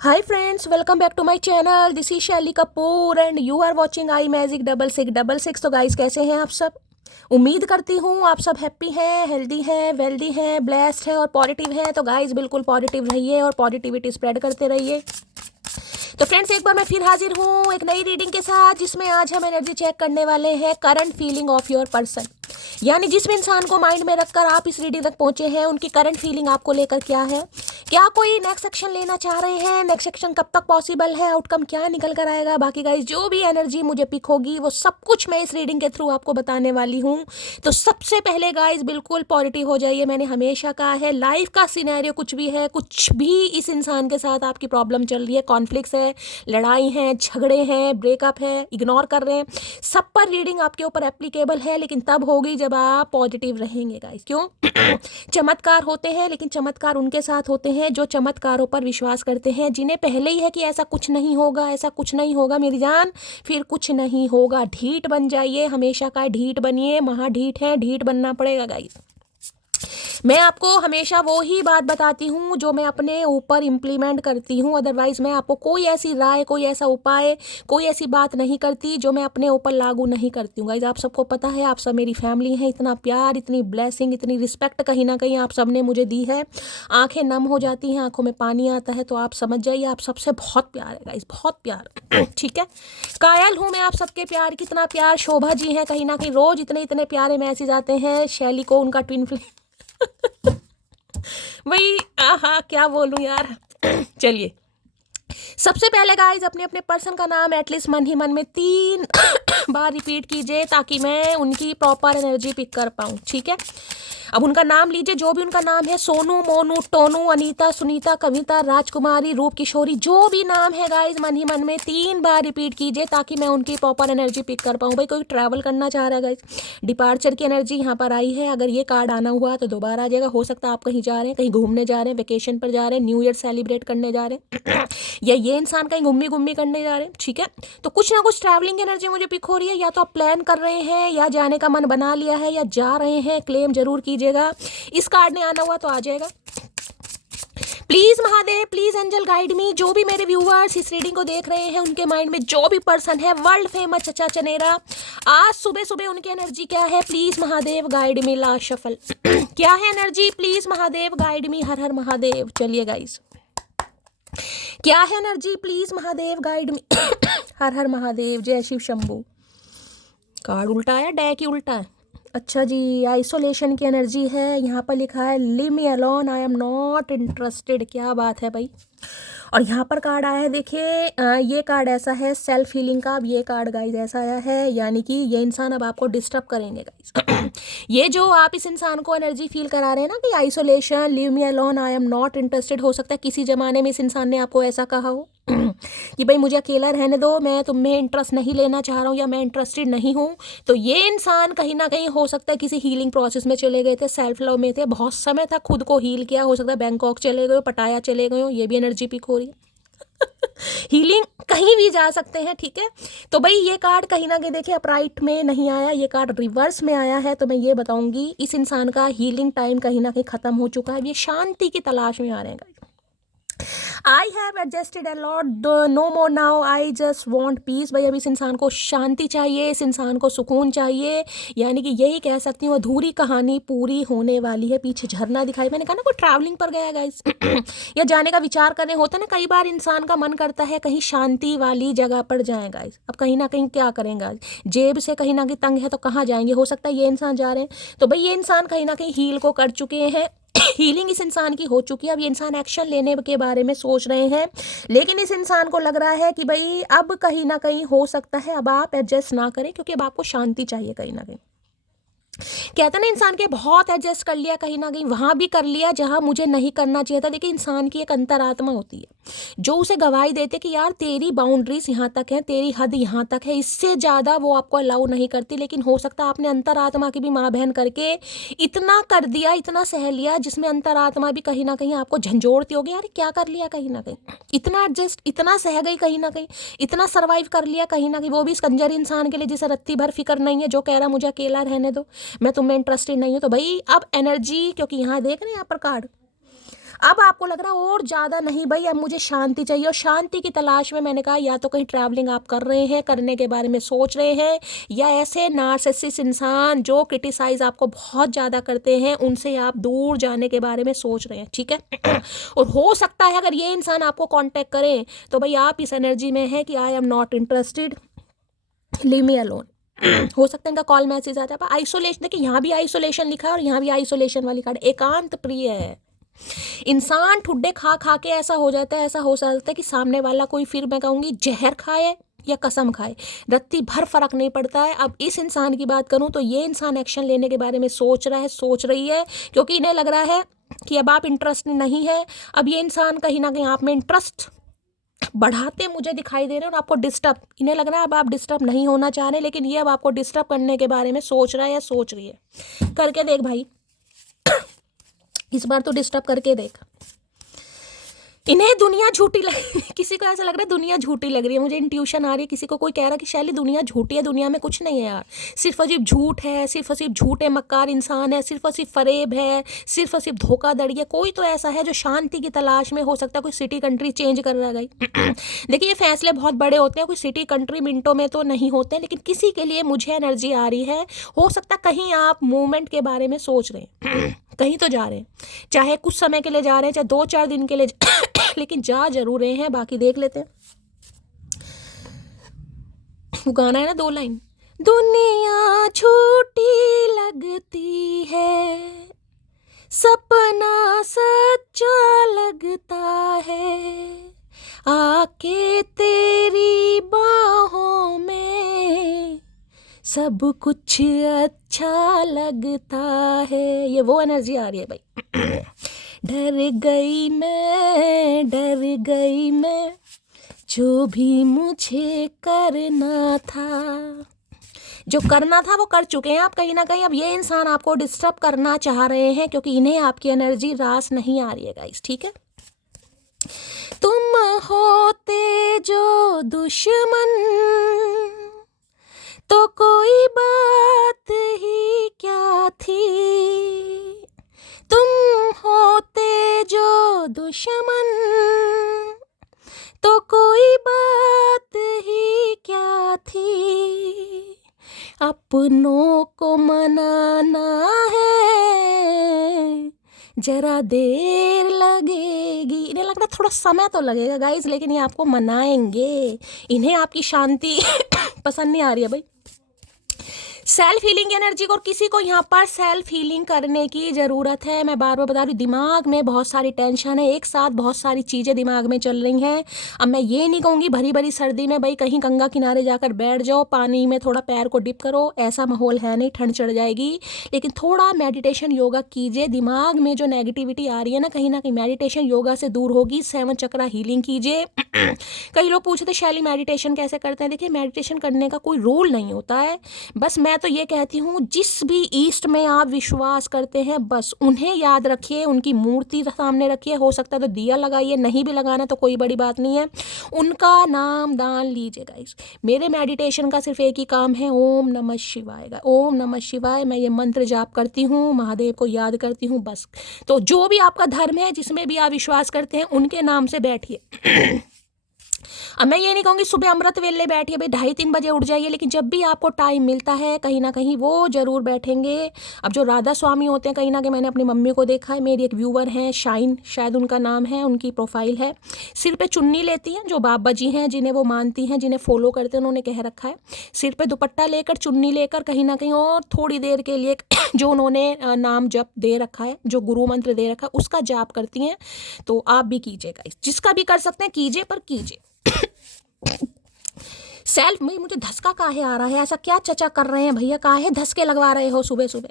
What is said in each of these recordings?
Hi friends, welcome back to my channel. This is Shelly Kapoor and you are watching I magic 6666। तो guys कैसे हैं आप सब? उम्मीद करती हूँ आप सब हैप्पी हैं, हेल्दी हैं, वेल्दी हैं, ब्लेस्ड हैं और पॉजिटिव हैं। तो गाइस बिल्कुल पॉजिटिव रहिए और पॉजिटिविटी स्प्रेड करते रहिए। तो फ्रेंड्स एक बार मैं फिर हाजिर हूँ एक नई रीडिंग के साथ, जिसमें आज हम एनर्जी चेक करने वाले हैं current feeling of your person. यानी जिस भी इंसान को माइंड में रखकर आप इस रीडिंग तक पहुंचे हैं, उनकी करंट फीलिंग आपको लेकर क्या है, क्या कोई नेक्स्ट एक्शन लेना चाह रहे हैं, नेक्स्ट एक्शन कब तक पॉसिबल है, आउटकम क्या निकल कर आएगा। बाकी गाइस जो भी एनर्जी मुझे पिक होगी वो सब कुछ मैं इस रीडिंग के थ्रू आपको बताने वाली हूँ। तो सबसे पहले गाइस बिल्कुल पॉजिटिव हो जाइए। मैंने हमेशा कहा है, लाइफ का सिनेरियो कुछ भी है, कुछ भी इस इंसान के साथ आपकी प्रॉब्लम चल रही है, कॉन्फ्लिक्ट्स है, लड़ाई है, झगड़े हैं, ब्रेकअप है, इग्नोर कर रहे हैं, सब पर रीडिंग आपके ऊपर एप्लीकेबल है, लेकिन तब होगी जब आप पॉजिटिव रहेंगे गाइस। क्यों? चमत्कार होते हैं, लेकिन चमत्कार उनके साथ होते हैं जो चमत्कारों पर विश्वास करते हैं, जिन्हें पहले ही है कि ऐसा कुछ नहीं होगा, ऐसा कुछ नहीं होगा मेरी जान, फिर कुछ नहीं होगा। ढीठ बन जाइए, हमेशा का ढीठ बनिए, महाढीठ है, ढीठ बनना पड़ेगा गाइस। मैं आपको हमेशा वो ही बात बताती हूँ जो मैं अपने ऊपर इम्प्लीमेंट करती हूँ। अदरवाइज मैं आपको कोई ऐसी राय, कोई ऐसा उपाय, कोई ऐसी बात नहीं करती जो मैं अपने ऊपर लागू नहीं करती हूँ गाइज। आप सबको पता है, आप सब मेरी फैमिली हैं। इतना प्यार, इतनी ब्लेसिंग, इतनी रिस्पेक्ट कहीं ना कहीं आप सब ने मुझे दी है। आंखें नम हो जाती हैं, आंखों में पानी आता है। तो आप समझ जाइए, आप सबसे बहुत प्यार है गाइज, बहुत प्यार। ठीक है, कायल हूँ मैं आप सबके प्यार। कितना प्यार शोभा जी हैं, कहीं ना कहीं रोज इतने इतने प्यारे मैसेज आते हैं। शैली को उनका ट्विन फ्लेम भाई आहा क्या बोलूं यार। चलिए, सबसे पहले गाइज अपने अपने पर्सन का नाम एटलीस्ट मन ही मन में 3 बार रिपीट कीजिए, ताकि मैं उनकी प्रॉपर एनर्जी पिक कर पाऊँ। ठीक है, अब उनका नाम लीजिए, जो भी उनका नाम है, सोनू, मोनू, टोनू, अनीता, सुनीता, कविता, राजकुमारी, रूप किशोरी, जो भी नाम है गाइज मन ही मन में 3 बार रिपीट कीजिए, ताकि मैं उनकी प्रॉपर एनर्जी पिक कर पाऊँ। भाई कोई ट्रैवल करना चाह रहा है गाइज, डिपार्चर की एनर्जी यहाँ पर आई है। अगर ये कार्ड आना हुआ तो दोबारा आ जाएगा। हो सकता है आप कहीं जा रहे हैं, कहीं घूमने जा रहे हैं, वेकेशन पर जा रहे हैं, न्यू ईयर सेलिब्रेट करने जा रहे हैं या ये इंसान कहीं घूमी घूमी करने जा रहे हैं। ठीक है, तो कुछ ना कुछ ट्रैवलिंग एनर्जी मुझे पिक हो रही है। या तो आप प्लान कर रहे हैं, या जाने का मन बना लिया है, या जा रहे हैं। क्लेम जरूर कीजिएगा। इस कार्ड ने आना हुआ तो आ जाएगा। Please Mahadev, please angel guide me. जो भी मेरे व्यूअर्स इस रीडिंग को देख रहे हैं, उनके माइंड में जो भी पर्सन है, वर्ल्ड फेमस चचा चनेरा, आज सुबह सुबह उनकी एनर्जी क्या है, please Mahadev guide me. Last shuffle क्या है energy, please Mahadev guide me. Har Har Mahadev. चलिए गाइस, क्या है energy, please Mahadev guide me. Har Har Mahadev, Jai Shiv Shambhu. Card उल्टा है, डेक ही उल्टा है। अच्छा जी, आइसोलेशन की एनर्जी है। यहाँ पर लिखा है leave me alone, I am not interested. क्या बात है भाई। और यहाँ पर कार्ड आया है, देखिए ये कार्ड ऐसा है सेल्फ हीलिंग का। अब ये कार्ड गाइज ऐसा आया है, यानी कि ये इंसान अब आपको डिस्टर्ब करेंगे गाइज। ये जो आप इस इंसान को एनर्जी फील करा रहे हैं ना कि isolation, leave me alone, I am not interested, हो सकता है किसी जमाने में इस इंसान ने आपको ऐसा कहा हो कि भाई मुझे अकेला रहने दो, मैं तुम में इंटरेस्ट नहीं लेना चाह रहा हूँ, या मैं इंटरेस्टेड नहीं हूँ। तो ये इंसान कहीं ना कहीं हो सकता है किसी हीलिंग प्रोसेस में चले गए थे, सेल्फ लव में थे, बहुत समय तक खुद को हील किया। हो सकता है बैंकॉक चले गए हो, पटाया चले गए हो, ये भी एनर्जी पिक हो रही है। हीलिंग कहीं भी जा सकते हैं। ठीक है, तो भाई ये कार्ड कहीं ना कहीं देखिए अपराइट में नहीं आया, ये कार्ड रिवर्स में आया है। तो मैं ये बताऊंगी, इस इंसान का हीलिंग टाइम कहीं ना कहीं खत्म हो चुका है। ये शांति की तलाश में आ रहे हैं। I have adjusted a lot, no more now, I just want peace. भाई अब इस इंसान को शांति चाहिए, इस इंसान को सुकून चाहिए। यानी कि यही कह सकती हूँ, अधूरी कहानी पूरी होने वाली है। पीछे झरना दिखाई, मैंने कहा ना कोई ट्रैवलिंग पर गया गाइस या जाने का विचार करने होता ना, कई बार इंसान का मन करता है कहीं शांति वाली जगह पर जाएं गाइस। अब कहीं ना कहीं क्या करेंगे, जेब से कहीं ना कहीं तंग है तो कहाँ जाएंगे। हो सकता है ये इंसान जा रहे हैं, तो भाई ये इंसान कहीं ना कहीं हील को कर चुके हैं। हीलिंग इस इंसान की हो चुकी है। अब ये इंसान एक्शन लेने के बारे में सोच रहे हैं, लेकिन इस इंसान को लग रहा है कि भाई अब कहीं ना कहीं हो सकता है अब आप एडजस्ट ना करें, क्योंकि अब आपको शांति चाहिए कहीं ना कहीं। कहते ना इंसान के बहुत एडजस्ट कर लिया, कहीं ना कहीं वहां भी कर लिया जहां मुझे नहीं करना चाहिए था। देखिए इंसान की एक अंतरात्मा होती है जो उसे गवाही देते कि यार तेरी बाउंड्रीज यहाँ तक है, तेरी हद यहाँ तक है, इससे ज़्यादा वो आपको अलाउ नहीं करती। लेकिन हो सकता है आपने अंतरात्मा की भी माँ बहन करके इतना कर दिया, इतना सह लिया, जिसमें अंतरात्मा भी कहीं ना कहीं आपको झंझोड़ती होगी, यार क्या कर लिया, कहीं ना कहीं इतना एडजस्ट, इतना सह गई, कहीं ना कहीं इतना सर्वाइव कर लिया, कहीं ना कहीं वो भी इस कंजर इंसान के लिए जिसे रत्ती भर फिक्र नहीं है, जो कह रहा मुझे अकेला रहने दो, मैं तुम्हें इंटरेस्टेड नहीं हूँ। तो भाई अब एनर्जी, क्योंकि यहाँ देख रहे हैं यहाँ पर कार्ड, अब आपको लग रहा है और ज़्यादा नहीं भाई, अब मुझे शांति चाहिए, और शांति की तलाश में मैंने कहा या तो कहीं ट्रैवलिंग आप कर रहे हैं, करने के बारे में सोच रहे हैं, या ऐसे नार्सिसिस्ट इंसान जो क्रिटिसाइज आपको बहुत ज़्यादा करते हैं उनसे आप दूर जाने के बारे में सोच रहे हैं, ठीक है। और हो सकता है अगर ये इंसान आपको कांटेक्ट करें तो भाई आप इस एनर्जी में है कि I am not interested, leave me alone. हो सकता है इनका कॉल मैसेज आता है। आइसोलेशन, देखिए यहाँ भी आइसोलेशन लिखा है और यहाँ भी आइसोलेशन वाली कार्ड, एकांत प्रिय है इंसान। ठुड्डे खा खा के ऐसा हो जाता है, ऐसा हो सकता है कि सामने वाला कोई, फिर मैं कहूँगी जहर खाए या कसम खाए, रत्ती भर फर्क नहीं पड़ता है। अब इस इंसान की बात करूं तो ये इंसान एक्शन लेने के बारे में सोच रहा है, सोच रही है, क्योंकि इन्हें लग रहा है कि अब आप इंटरेस्ट नहीं है। अब ये इंसान कहीं ना कहीं आप में इंटरेस्ट बढ़ाते मुझे दिखाई दे रहे हैं, और आपको डिस्टर्ब, इन्हें लग रहा है अब आप डिस्टर्ब नहीं होना चाह रहे, लेकिन ये अब आपको डिस्टर्ब करने के बारे में सोच रहा है या सोच रही है। करके देख भाई, इस बार तो डिस्टर्ब करके देख। इन्हें दुनिया झूठी लग किसी को ऐसा लग रहा है दुनिया झूठी लग रही है, मुझे इंट्यूशन आ रही है, किसी को कोई कह रहा है कि शैली दुनिया झूठी है, दुनिया में कुछ नहीं है यार, सिर्फ और सिर्फ झूठ है, सिर्फ और सिर्फ झूठे मक्कार इंसान है, सिर्फ और सिर्फ फरेब है, सिर्फ और सिर्फ धोखाधड़ी है। कोई तो ऐसा है जो शांति की तलाश में, हो सकता है कोई सिटी कंट्री चेंज कर रहा है। देखिए ये फैसले बहुत बड़े होते हैं, कोई सिटी कंट्री मिनटों में तो नहीं होते, लेकिन किसी के लिए मुझे एनर्जी आ रही है, हो सकता है कहीं आप मूवमेंट के बारे में सोच रहे हैं, कहीं तो जा रहे हैं, चाहे कुछ समय के लिए जा रहे हैं, चाहे 2-4 दिन के लिए लेकिन जा जरूर रहे हैं। बाकी देख लेते हैं, वो गाना है ना 2 लाइन, दुनिया छोटी लगती है, सपना सच्चा लगता है, आके तेरी बाहों में सब कुछ अच्छा लगता है। ये वो एनर्जी आ रही है भाई। डर गई मैं, जो भी मुझे करना था, जो करना था वो कर चुके हैं आप कहीं ना कहीं। अब ये इंसान आपको डिस्टर्ब करना चाह रहे हैं क्योंकि इन्हें आपकी एनर्जी रास नहीं आ रही है गाइस, ठीक है। तुम होते जो दुश्मन तो कोई बात ही क्या थी, तुम होते जो दुश्मन तो कोई बात ही क्या थी, अपनों को मनाना है जरा देर लगेगी। इन्हें लग रहा है थोड़ा समय तो लगेगा गाइज, लेकिन ये आपको मनाएंगे। इन्हें आपकी शांति पसंद नहीं आ रही है भाई। सेल्फ हीलिंग एनर्जी को, और किसी को यहाँ पर सेल्फ हीलिंग करने की ज़रूरत है। मैं बार बार बता रही हूँ, दिमाग में बहुत सारी टेंशन है, एक साथ बहुत सारी चीज़ें दिमाग में चल रही हैं। अब मैं ये नहीं कहूँगी भरी भरी सर्दी में भाई कहीं गंगा किनारे जाकर बैठ जाओ, पानी में थोड़ा पैर को डिप करो, ऐसा माहौल है नहीं, ठंड चढ़ जाएगी। लेकिन थोड़ा मेडिटेशन योगा कीजिए, दिमाग में जो नेगेटिविटी आ रही है ना कहीं मेडिटेशन योगा से दूर होगी। 7 चक्रा हीलिंग कीजिए। कई लोग पूछते शैली मेडिटेशन कैसे करते हैं। देखिए मेडिटेशन करने का कोई रूल नहीं होता है, बस मैं तो ये कहती हूँ जिस भी ईस्ट में आप विश्वास करते हैं बस उन्हें याद रखिए, उनकी मूर्ति सामने रखिए, हो सकता है तो दिया लगाइए, नहीं भी लगाना तो कोई बड़ी बात नहीं है, उनका नाम दान लीजिए गाइस। मेरे मेडिटेशन का सिर्फ एक ही काम है, ओम नमः शिवाय का। ओम नमः शिवाय मैं ये मंत्र जाप करती हूँ, महादेव को याद करती हूँ बस। तो जो भी आपका धर्म है, जिसमें भी आप विश्वास करते हैं, उनके नाम से बैठिए। अब मैं ये नहीं कहूँगी सुबह अमृत वेले बैठिए भाई 2:30-3 बजे उठ जाइए, लेकिन जब भी आपको टाइम मिलता है कहीं ना कहीं वो जरूर बैठेंगे। अब जो राधा स्वामी होते हैं कहीं ना कहीं मैंने अपनी मम्मी को देखा है, मेरी एक व्यूवर हैं शाइन शायद उनका नाम है, उनकी प्रोफाइल है, सिर पे चुन्नी लेती हैं, जो बाबा जी हैं जिन्हें वो मानती हैं, जिन्हें फॉलो करते हैं, उन्होंने कह रखा है सिर पे दुपट्टा लेकर चुन्नी लेकर कहीं ना कहीं और थोड़ी देर के लिए जो उन्होंने नाम जप दे रखा है, जो गुरु मंत्र दे रखा है उसका जाप करती हैं। तो आप भी कीजिएगा, जिसका भी कर सकते हैं कीजिए, पर कीजिए। सेल्फ में मुझे धसका काहे आ रहा है, ऐसा क्या चचा कर रहे हैं भैया, काहे धसके लगवा रहे हो सुबह सुबह।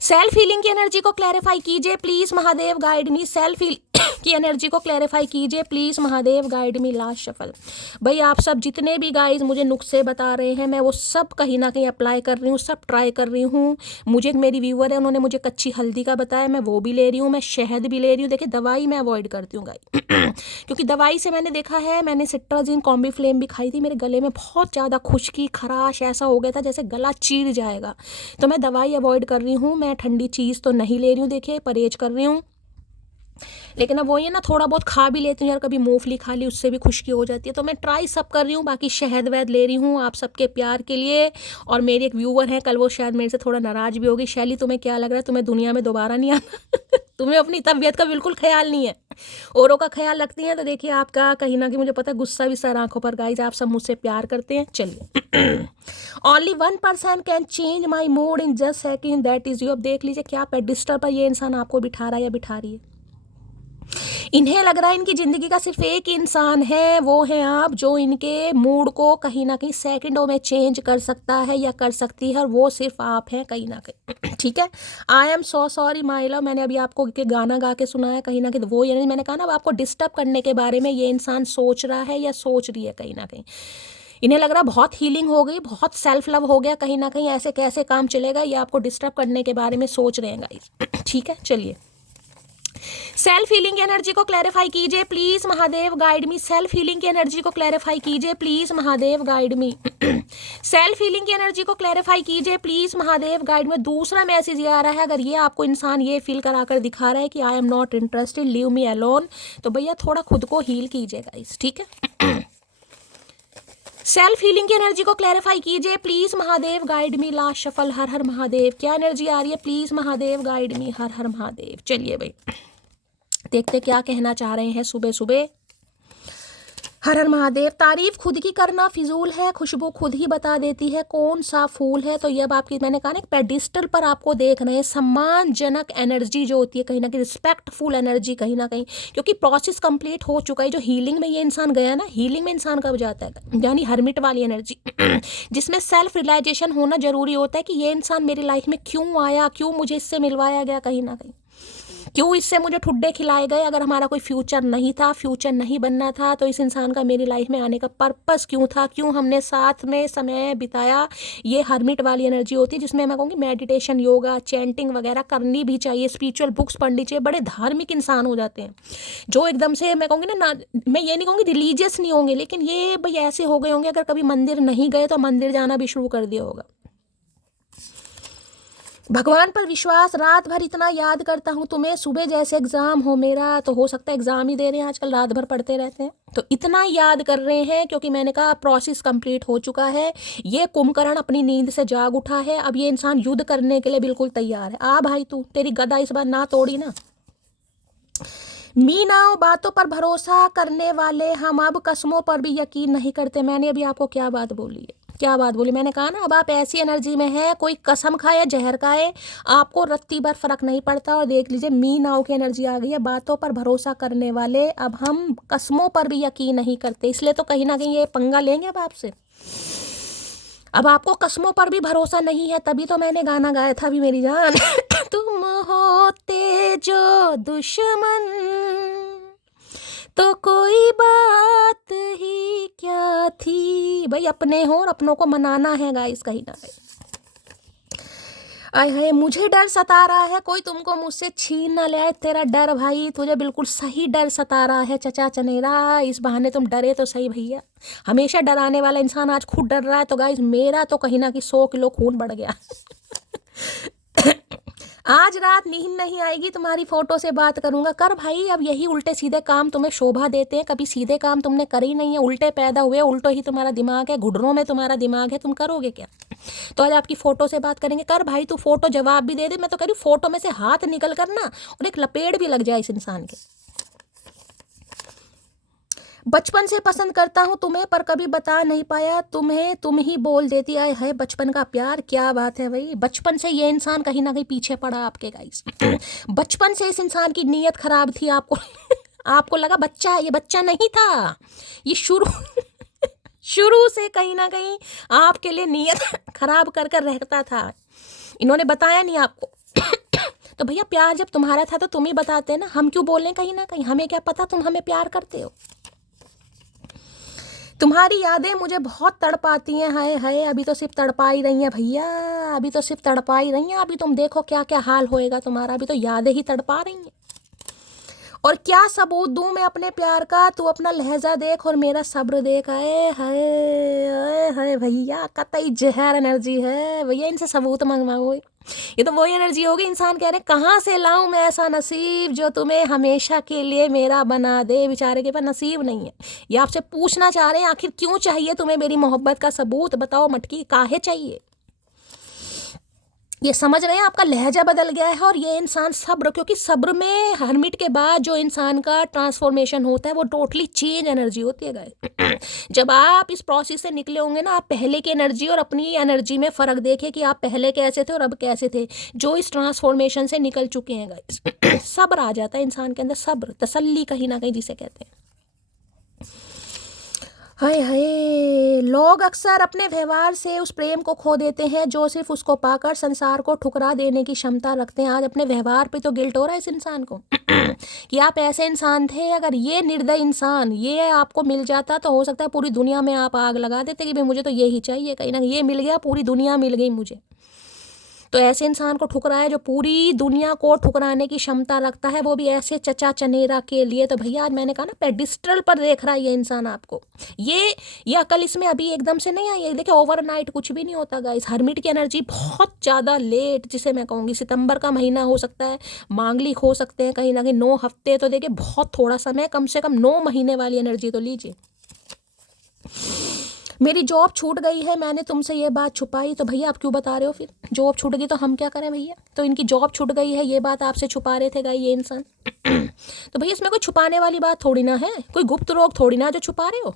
सेल्फ हीलिंग की एनर्जी को क्लैरिफाई कीजिए please, Mahadev guide me. Self की एनर्जी को क्लैरिफाई कीजिए please, Mahadev guide me. Last shuffle भाई, आप सब जितने भी गाइज मुझे नुस्खे बता रहे हैं मैं वो सब कहीं ना कहीं अप्लाई कर रही हूँ, सब ट्राई कर रही हूँ। मुझे मेरी व्यूअर है, उन्होंने मुझे कच्ची हल्दी का बताया, मैं वो भी ले रही हूँ, मैं शहद भी ले रही हूँ। देखिए दवाई मैं अवॉइड करती हूँ गाइज क्योंकि दवाई से मैंने देखा है, मैंने सिट्राजिन कॉम्बी फ्लेम भी खाई थी, मेरे गले में बहुत ज़्यादा खुश्की खराश ऐसा हो गया था जैसे गला चीर जाएगा, तो मैं दवाई अवॉइड कर रही हूँ। मैं ठंडी चीज़ तो नहीं ले रही हूँ, देखिए परहेज कर रही हूँ। लेकिन अब वही है ना, थोड़ा बहुत खा भी लेती हूँ यार, कभी मूंगफली खा ली उससे भी खुशकी हो जाती है। तो मैं ट्राई सब कर रही हूँ, बाकी शहद वहद ले रही हूँ आप सबके प्यार के लिए। और मेरी एक व्यूवर है, कल वो शायद मेरे से थोड़ा नाराज़ भी होगी, शैली तुम्हें क्या लग रहा है, तुम्हें दुनिया में दोबारा नहीं आना तुम्हें अपनी तबीयत का बिल्कुल ख्याल नहीं है, औरों का ख्याल रखती हैं। तो देखिए आपका कहीं ना कहीं मुझे पता है गुस्सा भी सर आंखों पर, गाइज आप सब मुझसे प्यार करते हैं। चलिए only 1% can change my mood in just second, that is you. अब देख लीजिए क्या पेडिस्टल पर ये इंसान आपको बिठा रहा है या बिठा रही है। इन्हें लग रहा है इनकी ज़िंदगी का सिर्फ एक इंसान है, वो है आप, जो इनके मूड को कहीं ना कहीं सेकंडों में चेंज कर सकता है या कर सकती है, और वो सिर्फ आप हैं कहीं ना कहीं। ठीक है, I am so sorry my love. मैंने अभी आपको के गाना गा के सुनाया, कहीं ना कहीं वो, यानी मैंने कहा ना अब आपको डिस्टर्ब करने के बारे में ये इंसान सोच रहा है या सोच रही है कहीं ना कहीं। इन्हें लग रहा है बहुत हीलिंग हो गई, बहुत सेल्फ लव हो गया कहीं ना कहीं, ऐसे कैसे काम चलेगा, ये आपको डिस्टर्ब करने के बारे में सोच रहे हैं गाइस। ठीक है, चलिए सेल्फ हीलिंग एनर्जी को क्लैरिफाई कीजिए please Mahadev guide me. Self healing की एनर्जी को क्लैरिफाई कीजिए please Mahadev guide me. Self healing की एनर्जी को क्लैरिफाई कीजिए प्लीज महादेव गाइड में। दूसरा मैसेज ये आ रहा है, अगर ये आपको इंसान ये फील कराकर दिखा रहा है कि I am not interested, leave me alone, तो भैया थोड़ा खुद को हील कीजिएगा इस, ठीक है। सेल्फ हीलिंग की एनर्जी को क्लैरिफाई कीजिए please Mahadev guide me. Last shuffle, Har Har Mahadev, क्या एनर्जी आ रही है please Mahadev guide me, Har Har Mahadev. चलिए भाई देखते क्या कहना चाह रहे हैं सुबह सुबह। हर हर महादेव। तारीफ खुद की करना फिजूल है, खुशबू खुद ही बता देती है कौन सा फूल है। तो ये अब आपकी, मैंने कहा ना, पेडिस्टल पर आपको देख रहे हैं सम्मानजनक एनर्जी जो होती है कहीं ना कहीं, रिस्पेक्टफुल एनर्जी कहीं ना कहीं, क्योंकि प्रोसेस कंप्लीट हो चुका है। जो हीलिंग में ये इंसान गया ना, हीलिंग में इंसान कब जाता है, यानी हर्मिट वाली एनर्जी जिसमें सेल्फ रियलाइजेशन होना जरूरी होता है कि ये इंसान मेरी लाइफ में क्यों आया, क्यों मुझे इससे मिलवाया गया कहीं ना कहीं, क्यों इससे मुझे ठुड्डे खिलाए गए। अगर हमारा कोई फ्यूचर नहीं था, फ्यूचर नहीं बनना था, तो इस इंसान का मेरी लाइफ में आने का पर्पस क्यों था, क्यों हमने साथ में समय बिताया। ये हर्मिट वाली एनर्जी होती है, जिसमें मैं कहूँगी मेडिटेशन, योगा, चैंटिंग वगैरह करनी भी चाहिए, स्पिरिचुअल बुक्स पढ़नी चाहिए। बड़े धार्मिक इंसान हो जाते हैं जो एकदम से, मैं कहूँगी ना, मैं ये नहीं कहूँगी रिलीजियस नहीं होंगे, लेकिन ये भाई ऐसे हो गए होंगे, अगर कभी मंदिर नहीं गए तो मंदिर जाना भी शुरू कर दिया होगा। भगवान पर विश्वास, रात भर इतना याद करता हूँ तुम्हें, सुबह जैसे एग्जाम हो मेरा, तो हो सकता है एग्जाम ही दे रहे हैं आजकल, रात भर पढ़ते रहते हैं, तो इतना याद कर रहे हैं क्योंकि मैंने कहा प्रोसेस कंप्लीट हो चुका है। ये कुंभकर्ण अपनी नींद से जाग उठा है, अब ये इंसान युद्ध करने के लिए बिल्कुल तैयार है। आ भाई तू, तेरी गदा इस बार ना तोड़ी ना। मीना, बातों पर भरोसा करने वाले हम अब कस्मों पर भी यकीन नहीं करते। मैंने अभी आपको क्या बात बोली है, क्या बात बोली, मैंने कहा ना अब आप ऐसी एनर्जी में है, कोई कसम खाए जहर खाए आपको रत्ती भर फर्क नहीं पड़ता। और देख लीजिए मीनाओं की एनर्जी आ गई है, बातों पर भरोसा करने वाले अब हम कस्मों पर भी यकीन नहीं करते, इसलिए तो कहीं ना कहीं ये पंगा लेंगे अब आपसे। अब आपको कस्मों पर भी भरोसा नहीं है, तभी तो मैंने गाना गाया था अभी मेरी जान तुम होते जो दुश्मन तो कोई बात ही क्या थी। भाई अपने हो और अपनों को मनाना है गाइस कहीं ना कहीं। आय हाय, मुझे डर सता रहा है, कोई तुमको मुझसे छीन ना ले आए तेरा डर। भाई तुझे बिल्कुल सही डर सता रहा है चचा चनेरा, इस बहाने तुम डरे तो सही भैया। हमेशा डराने वाला इंसान आज खुद डर रहा है, तो गाइस मेरा तो कहीं ना कहीं 100 किलो खून बढ़ गया आज रात नींद नहीं आएगी, तुम्हारी फोटो से बात करूंगा। कर भाई, अब यही उल्टे सीधे काम तुम्हें शोभा देते हैं, कभी सीधे काम तुमने करे ही नहीं है, उल्टे पैदा हुए, उल्टो ही तुम्हारा दिमाग है, घुटनों में तुम्हारा दिमाग है, तुम करोगे क्या। तो आज आपकी फोटो से बात करेंगे। कर भाई तू फोटो जवाब भी दे दे, मैं तो कह रही हूँ फोटो में से हाथ निकल कर ना और एक लपेट भी लग जाए इस इंसान के। बचपन से पसंद करता हूँ तुम्हें पर कभी बता नहीं पाया तुम्हें, तुम ही बोल देती आए है बचपन का प्यार। क्या बात है भाई, बचपन से ये इंसान कहीं ना कहीं पीछे पड़ा आपके गाइस बचपन से इस इंसान की नीयत खराब थी। आपको आपको लगा बच्चा है, ये बच्चा नहीं था, ये शुरू से कहीं ना कहीं आपके लिए नीयत खराब कर कर रहता था, इन्होंने बताया नहीं आपको तो भैया प्यार जब तुम्हारा था तो तुम ही बताते ना, हम क्यों बोलें कहीं ना कहीं, हमें क्या पता तुम हमें प्यार करते हो। तुम्हारी यादें मुझे बहुत तड़पाती हैं, हाय हाय, अभी तो सिर्फ तड़पा ही रही हैं भैया, अभी तो सिर्फ तड़पा ही रही हैं, अभी तुम देखो क्या क्या हाल होएगा तुम्हारा, अभी तो यादें ही तड़पा रही हैं। और क्या सबूत दूं मैं अपने प्यार का, तू अपना लहजा देख और मेरा सब्र देख। आए हाय हाय भैया, कतई जहर एनर्जी है भैया, इनसे सबूत मंगवाओ। ये तो वही एनर्जी होगी, इंसान कह रहे हैं कहाँ से लाऊं मैं ऐसा नसीब जो तुम्हें हमेशा के लिए मेरा बना दे। बेचारे के पास नसीब नहीं है। ये आपसे पूछना चाह रहे हैं आखिर क्यों चाहिए तुम्हें मेरी मोहब्बत का सबूत बताओ मटकी, काहे चाहिए। ये समझ रहे हैं आपका लहजा बदल गया है। और ये इंसान सब्र, क्योंकि सब्र में हर्मिट के बाद जो इंसान का ट्रांसफॉर्मेशन होता है वो टोटली चेंज एनर्जी होती है गाइस। जब आप इस प्रोसेस से निकले होंगे ना, आप पहले की एनर्जी और अपनी एनर्जी में फ़र्क देखें कि आप पहले कैसे थे और अब कैसे थे, जो इस ट्रांसफॉर्मेशन से निकल चुके हैं गाइस। सब्र आ जाता है इंसान के अंदर, सब्र, तसल्ली कहीं ना कहीं जिसे कहते हैं। हाय हाय, लोग अक्सर अपने व्यवहार से उस प्रेम को खो देते हैं जो सिर्फ उसको पाकर संसार को ठुकरा देने की क्षमता रखते हैं। आज अपने व्यवहार पे तो गिल्ट हो रहा है इस इंसान को कि आप ऐसे इंसान थे। अगर ये निर्दयी इंसान ये आपको मिल जाता तो हो सकता है पूरी दुनिया में आप आग लगा देते कि भाई मुझे तो यही चाहिए, कहीं ना ये मिल गया, पूरी दुनिया मिल गई मुझे। तो ऐसे इंसान को ठुकराए जो पूरी दुनिया को ठुकराने की क्षमता रखता है, वो भी ऐसे चचा चनेरा के लिए। तो भैया आज मैंने कहा ना, पेडिस्ट्रल पर देख रहा है ये इंसान आपको। ये अकल इसमें अभी एकदम से नहीं आई है। देखिए ओवरनाइट कुछ भी नहीं होता गाइस। हर्मिट की एनर्जी बहुत ज़्यादा लेट, जिसे मैं कहूँगी सितंबर का महीना हो सकता है, मांगलिक हो सकते हैं कहीं ना कहीं 9 हफ्ते, तो देखिए बहुत थोड़ा समय, कम से कम 9 महीने वाली एनर्जी तो लीजिए। मेरी जॉब छूट गई है, मैंने तुमसे ये बात छुपाई, तो भैया आप क्यों बता रहे हो फिर? जॉब छूट गई तो हम क्या करें भैया? तो इनकी जॉब छूट गई है, ये बात आपसे छुपा रहे थे गाई ये इंसान। तो भैया इसमें कोई छुपाने वाली बात थोड़ी ना है, कोई गुप्त रोग थोड़ी ना जो छुपा रहे हो।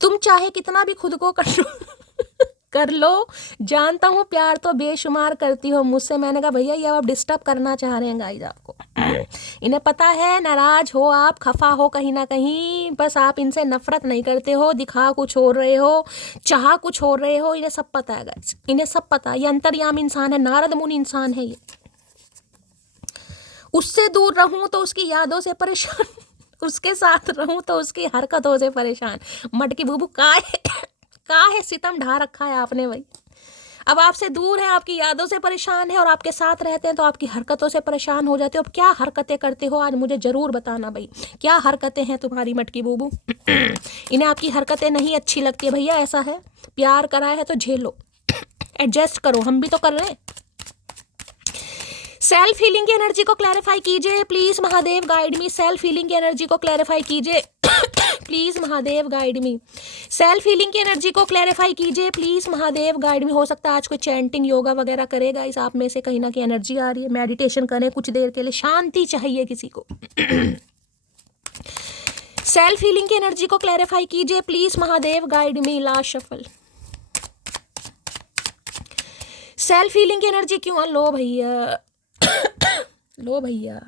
तुम चाहे कितना भी खुद को कर लो, जानता हूँ प्यार तो बेशुमार करती हो मुझसे। मैंने कहा भैया ये आप डिस्टर्ब करना चाह रहे हैं गाइस आपको। इन्हें पता है नाराज हो आप, खफा हो कहीं ना कहीं, बस आप इनसे नफरत नहीं करते हो, दिखा कुछ हो रहे हो, चाह कुछ हो रहे हो। इन्हें सब पता है गाइस, इन्हें सब पता है। ये अंतर्यामी इंसान है, नारद मुनि इंसान है ये। उससे दूर रहूं तो उसकी यादों से परेशान, उसके साथ रहूं तो उसकी हरकतों से परेशान। मटकी बूबू का है सितम ढा रखा है आपने भाई। अब आपसे दूर है, आपकी यादों से परेशान है, और आपके साथ रहते हैं तो आपकी हरकतों से परेशान हो जाते हो। अब क्या हरकतें करते हो आज मुझे जरूर बताना भाई, क्या हरकतें हैं तुम्हारी मटकी बूबू। इन्हें आपकी हरकतें नहीं अच्छी लगती है भैया, ऐसा है। प्यार करा है तो झेलो, एडजस्ट करो, हम भी तो कर रहे हैं। सेल्फ हीलिंग की एनर्जी को क्लैरिफाई कीजिए please Mahadev, guide me. Self healing की एनर्जी को क्लैरिफाई कीजिए please Mahadev, guide me. Self healing की एनर्जी को क्लैरिफाई कीजिए प्लीज महादेव, गाइड मी। हो सकता है आज कोई चैंटिंग योगा वगैरह करेगा, इस आप में से कहीं ना कहीं एनर्जी आ रही है। मेडिटेशन करें कुछ देर के लिए, शांति चाहिए किसी को। सेल्फ हीलिंग की एनर्जी को क्लैरिफाई कीजिए please Mahadev, guide me. Last shuffle. Self healing की एनर्जी क्यों? लो भैया लो भैया,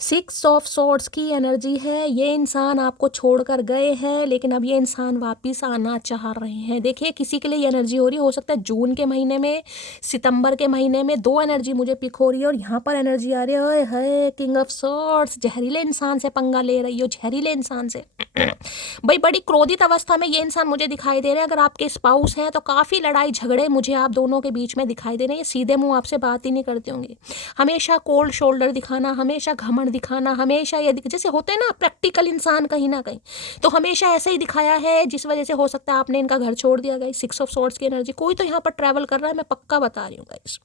6 ऑफ स्वॉर्ड्स की एनर्जी है। ये इंसान आपको छोड़कर गए हैं, लेकिन अब ये इंसान वापस आना चाह रहे हैं। देखिए किसी के लिए ये एनर्जी हो रही है, हो सकता है जून के महीने में, सितंबर के महीने में। 2 एनर्जी मुझे पिक हो रही है, और यहाँ पर एनर्जी आ रही है किंग ऑफ स्वॉर्ड्स। जहरीले इंसान से पंगा ले रही हो, जहरीले इंसान से भाई। बड़ी क्रोधित अवस्था में ये इंसान मुझे दिखाई दे रहे हैं। अगर आपके स्पाउस हैं तो काफ़ी लड़ाई झगड़े मुझे आप दोनों के बीच में दिखाई दे रहे हैं। ये सीधे मुंह आपसे बात ही नहीं करते होंगे, हमेशा कोल्ड शोल्डर दिखाना, हमेशा घमंड दिखाना, हमेशा ये जैसे होते हैं ना प्रैक्टिकल इंसान कहीं ना कहीं, तो हमेशा ऐसा ही दिखाया है, जिस वजह से हो सकता है आपने इनका घर छोड़ दिया। गाइस 6 ऑफ स्वॉर्ड्स की एनर्जी, कोई तो यहाँ पर ट्रैवल कर रहा है, मैं पक्का बता रही हूँ गाइस।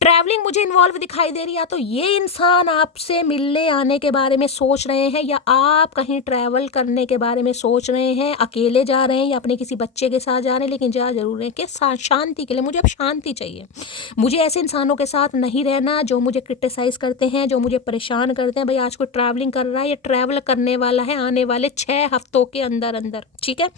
ट्रैवलिंग मुझे इन्वॉल्व दिखाई दे रही है। तो ये इंसान आपसे मिलने आने के बारे में सोच रहे हैं, या आप कहीं ट्रैवल करने के बारे में सोच रहे हैं, अकेले जा रहे हैं या अपने किसी बच्चे के साथ जा रहे हैं, लेकिन जा जरूर रहे हैं कि शांति के लिए। मुझे अब शांति चाहिए, मुझे ऐसे इंसानों के साथ नहीं रहना जो मुझे क्रिटिसाइज करते हैं, जो मुझे परेशान करते हैं। भाई आज कोई ट्रैवलिंग कर रहा है, या ट्रैवल करने वाला है आने वाले 6 हफ्तों के अंदर अंदर, ठीक है।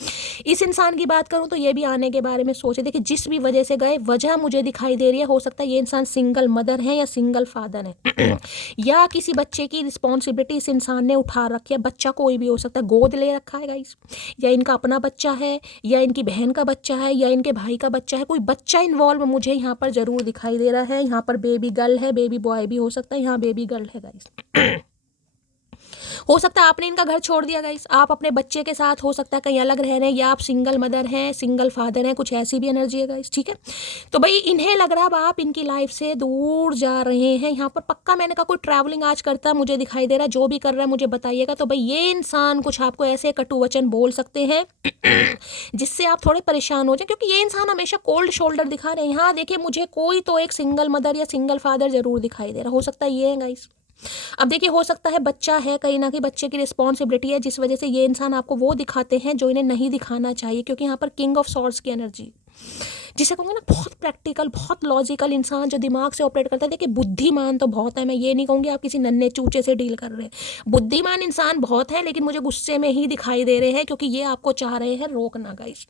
इस इंसान की बात करूं तो ये भी आने के बारे में सोचे। देखिए जिस भी वजह से गए, वजह मुझे दिखाई दे रही है। हो सकता है ये इंसान सिंगल मदर है या सिंगल फादर है, या किसी बच्चे की रिस्पॉन्सिबिलिटी इस इंसान ने उठा रखी है। बच्चा कोई भी हो सकता है, गोद ले रखा है गाइस, या इनका अपना बच्चा है, या इनकी बहन का बच्चा है, या इनके भाई का बच्चा है। कोई बच्चा इन्वॉल्व मुझे यहाँ पर जरूर दिखाई दे रहा है। यहाँ पर बेबी गर्ल है, बेबी बॉय भी हो सकता है, यहाँ बेबी गर्ल है गाइस। हो सकता है आपने इनका घर छोड़ दिया गाइस, आप अपने बच्चे के साथ हो सकता है कहीं अलग रह रहे हैं, या आप सिंगल मदर हैं, सिंगल फादर हैं, कुछ ऐसी भी एनर्जी है गाइस, ठीक है। तो भाई इन्हें लग रहा है अब आप इनकी लाइफ से दूर जा रहे हैं। यहाँ पर पक्का मैंने कहा कोई ट्रैवलिंग आज करता है, मुझे दिखाई दे रहा है, जो भी कर रहा है मुझे बताइएगा। तो भाई ये इंसान कुछ आपको ऐसे कटु वचन बोल सकते हैं जिससे आप थोड़े परेशान हो जाए, क्योंकि ये इंसान हमेशा कोल्ड शोल्डर दिखा रहे हैं। यहाँ देखिए मुझे कोई तो एक सिंगल मदर या सिंगल फादर जरूर दिखाई दे रहा, हो सकता है ये है गाइस। अब देखिए हो सकता है बच्चा है, कहीं ना कहीं बच्चे की रिस्पॉन्सिबिलिटी है, जिस वजह से ये इंसान आपको वो दिखाते हैं जो इन्हें नहीं दिखाना चाहिए, क्योंकि यहाँ पर किंग ऑफ सॉर्ड्स की एनर्जी, जिसे कहूँगा ना बहुत प्रैक्टिकल, बहुत लॉजिकल इंसान जो दिमाग से ऑपरेट करता है। देखिए बुद्धिमान तो बहुत है, मैं ये नहीं कहूँगी आप किसी नन्हे चूचे से डील कर रहे हैं, बुद्धिमान इंसान बहुत है, लेकिन मुझे गुस्से में ही दिखाई दे रहे हैं, क्योंकि ये आपको चाह रहे हैं रोकना गाइस।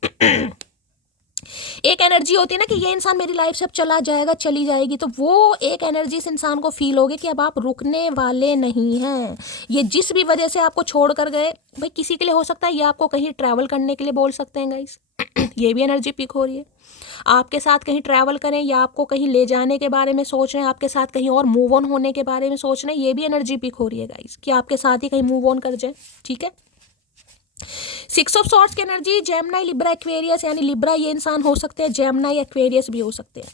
एक एनर्जी होती है ना कि ये इंसान मेरी लाइफ से अब चला जाएगा, चली जाएगी, तो वो एक एनर्जी इस इंसान को फील होगी कि अब आप रुकने वाले नहीं हैं। ये जिस भी वजह से आपको छोड़ कर गए, भाई किसी के लिए हो सकता है ये आपको कहीं ट्रैवल करने के लिए बोल सकते हैं गाइस। ये भी एनर्जी पिक हो रही है, आपके साथ कहीं ट्रैवल करें, या आपको कहीं ले जाने के बारे में सोच रहे हैं, आपके साथ कहीं और मूव ऑन होने के बारे में सोच रहे हैं, ये भी एनर्जी पिक हो रही है गाइस कि आपके साथ ही कहीं मूव ऑन कर जाए, ठीक है। 6 ऑफ सॉर्ड्स की एनर्जी जेमिनी, लिब्रा, एक्वेरियस, यानी लिब्रा ये इंसान हो सकते हैं, जेमिनी, एक्वेरियस भी हो सकते हैं।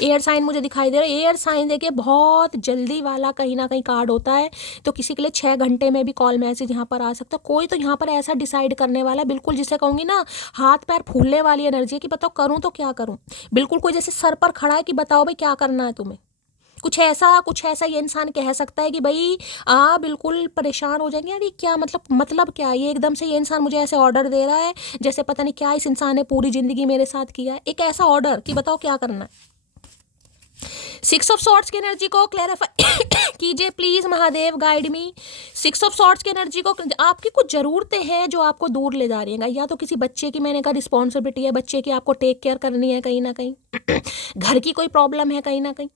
एयर साइन मुझे दिखाई दे रहा है, एयर साइन देखिए बहुत जल्दी वाला कहीं ना कहीं कार्ड होता है, तो किसी के लिए 6 घंटे में भी कॉल मैसेज यहाँ पर आ सकता है। कोई तो यहाँ पर ऐसा डिसाइड करने वाला है, बिल्कुल जिसे कहूँगी ना हाथ पैर फूलने वाली एनर्जी है कि बताओ करूँ तो क्या करूँ, बिल्कुल कोई जैसे सर पर खड़ा है कि बताओ भाई क्या करना है तुम्हें, कुछ ऐसा ये इंसान कह सकता है कि भाई बिल्कुल परेशान हो जाएंगे, यार ये क्या मतलब क्या, ये एकदम से ये इंसान मुझे ऐसे ऑर्डर दे रहा है जैसे पता नहीं क्या इस इंसान ने पूरी जिंदगी मेरे साथ किया है, एक ऐसा ऑर्डर कि बताओ क्या करना है। 6 ऑफ सॉर्ड्स की एनर्जी को क्लैरिफाई कीजिए please, Mahadev guide me. 6 of swords की एनर्जी को, आपकी कुछ ज़रूरतें हैं जो आपको दूर ले जा रही हैं, या तो किसी बच्चे की मैंने कहा रिस्पॉन्सिबिलिटी है, बच्चे की आपको टेक केयर करनी है कहीं ना कहीं, घर की कोई प्रॉब्लम है कहीं ना कहीं,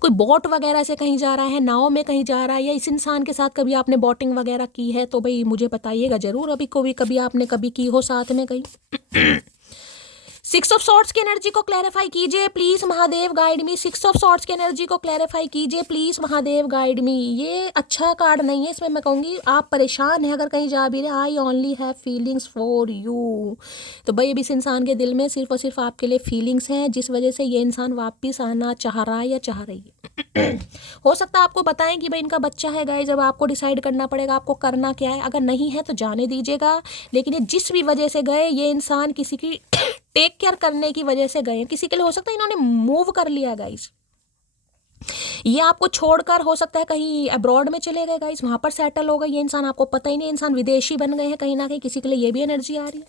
कोई बोट वगैरह से कहीं जा रहा है, नाव में कहीं जा रहा है, या इस इंसान के साथ कभी आपने बोटिंग वगैरह की है तो भाई मुझे बताइएगा ज़रूर, अभी कभी आपने कभी की हो साथ में कहीं। 6 ऑफ सॉर्ड्स की एनर्जी को क्लैरिफाई कीजिए please, Mahadev guide me. 6 of swords की एनर्जी को क्लैरिफाई कीजिए प्लीज, महादेव गाइड मी। ये अच्छा कार्ड नहीं है, इसमें मैं कहूँगी आप परेशान हैं अगर कहीं जा भी रहे, I only have feelings for you. तो भाई अब इस इंसान के दिल में सिर्फ और सिर्फ आपके लिए फीलिंग्स हैं, जिस वजह से ये इंसान वापस आना चाह रहा है या चाह रही है। हो सकता है आपको बताएं कि भाई इनका बच्चा है गाइस, जब आपको डिसाइड करना पड़ेगा आपको करना क्या है, अगर नहीं है तो जाने दीजिएगा। लेकिन ये जिस भी वजह से गए, ये इंसान किसी की टेक केयर करने की वजह से गए, किसी के लिए हो सकता है इन्होंने मूव कर लिया गाइस, ये आपको छोड़कर हो सकता है कहीं अब्रॉड में चले गए गाइस, वहां पर सेटल हो गए ये इंसान, आपको पता ही नहीं, इंसान विदेशी बन गए हैं कहीं ना कहीं, किसी के लिए ये भी एनर्जी आ रही है।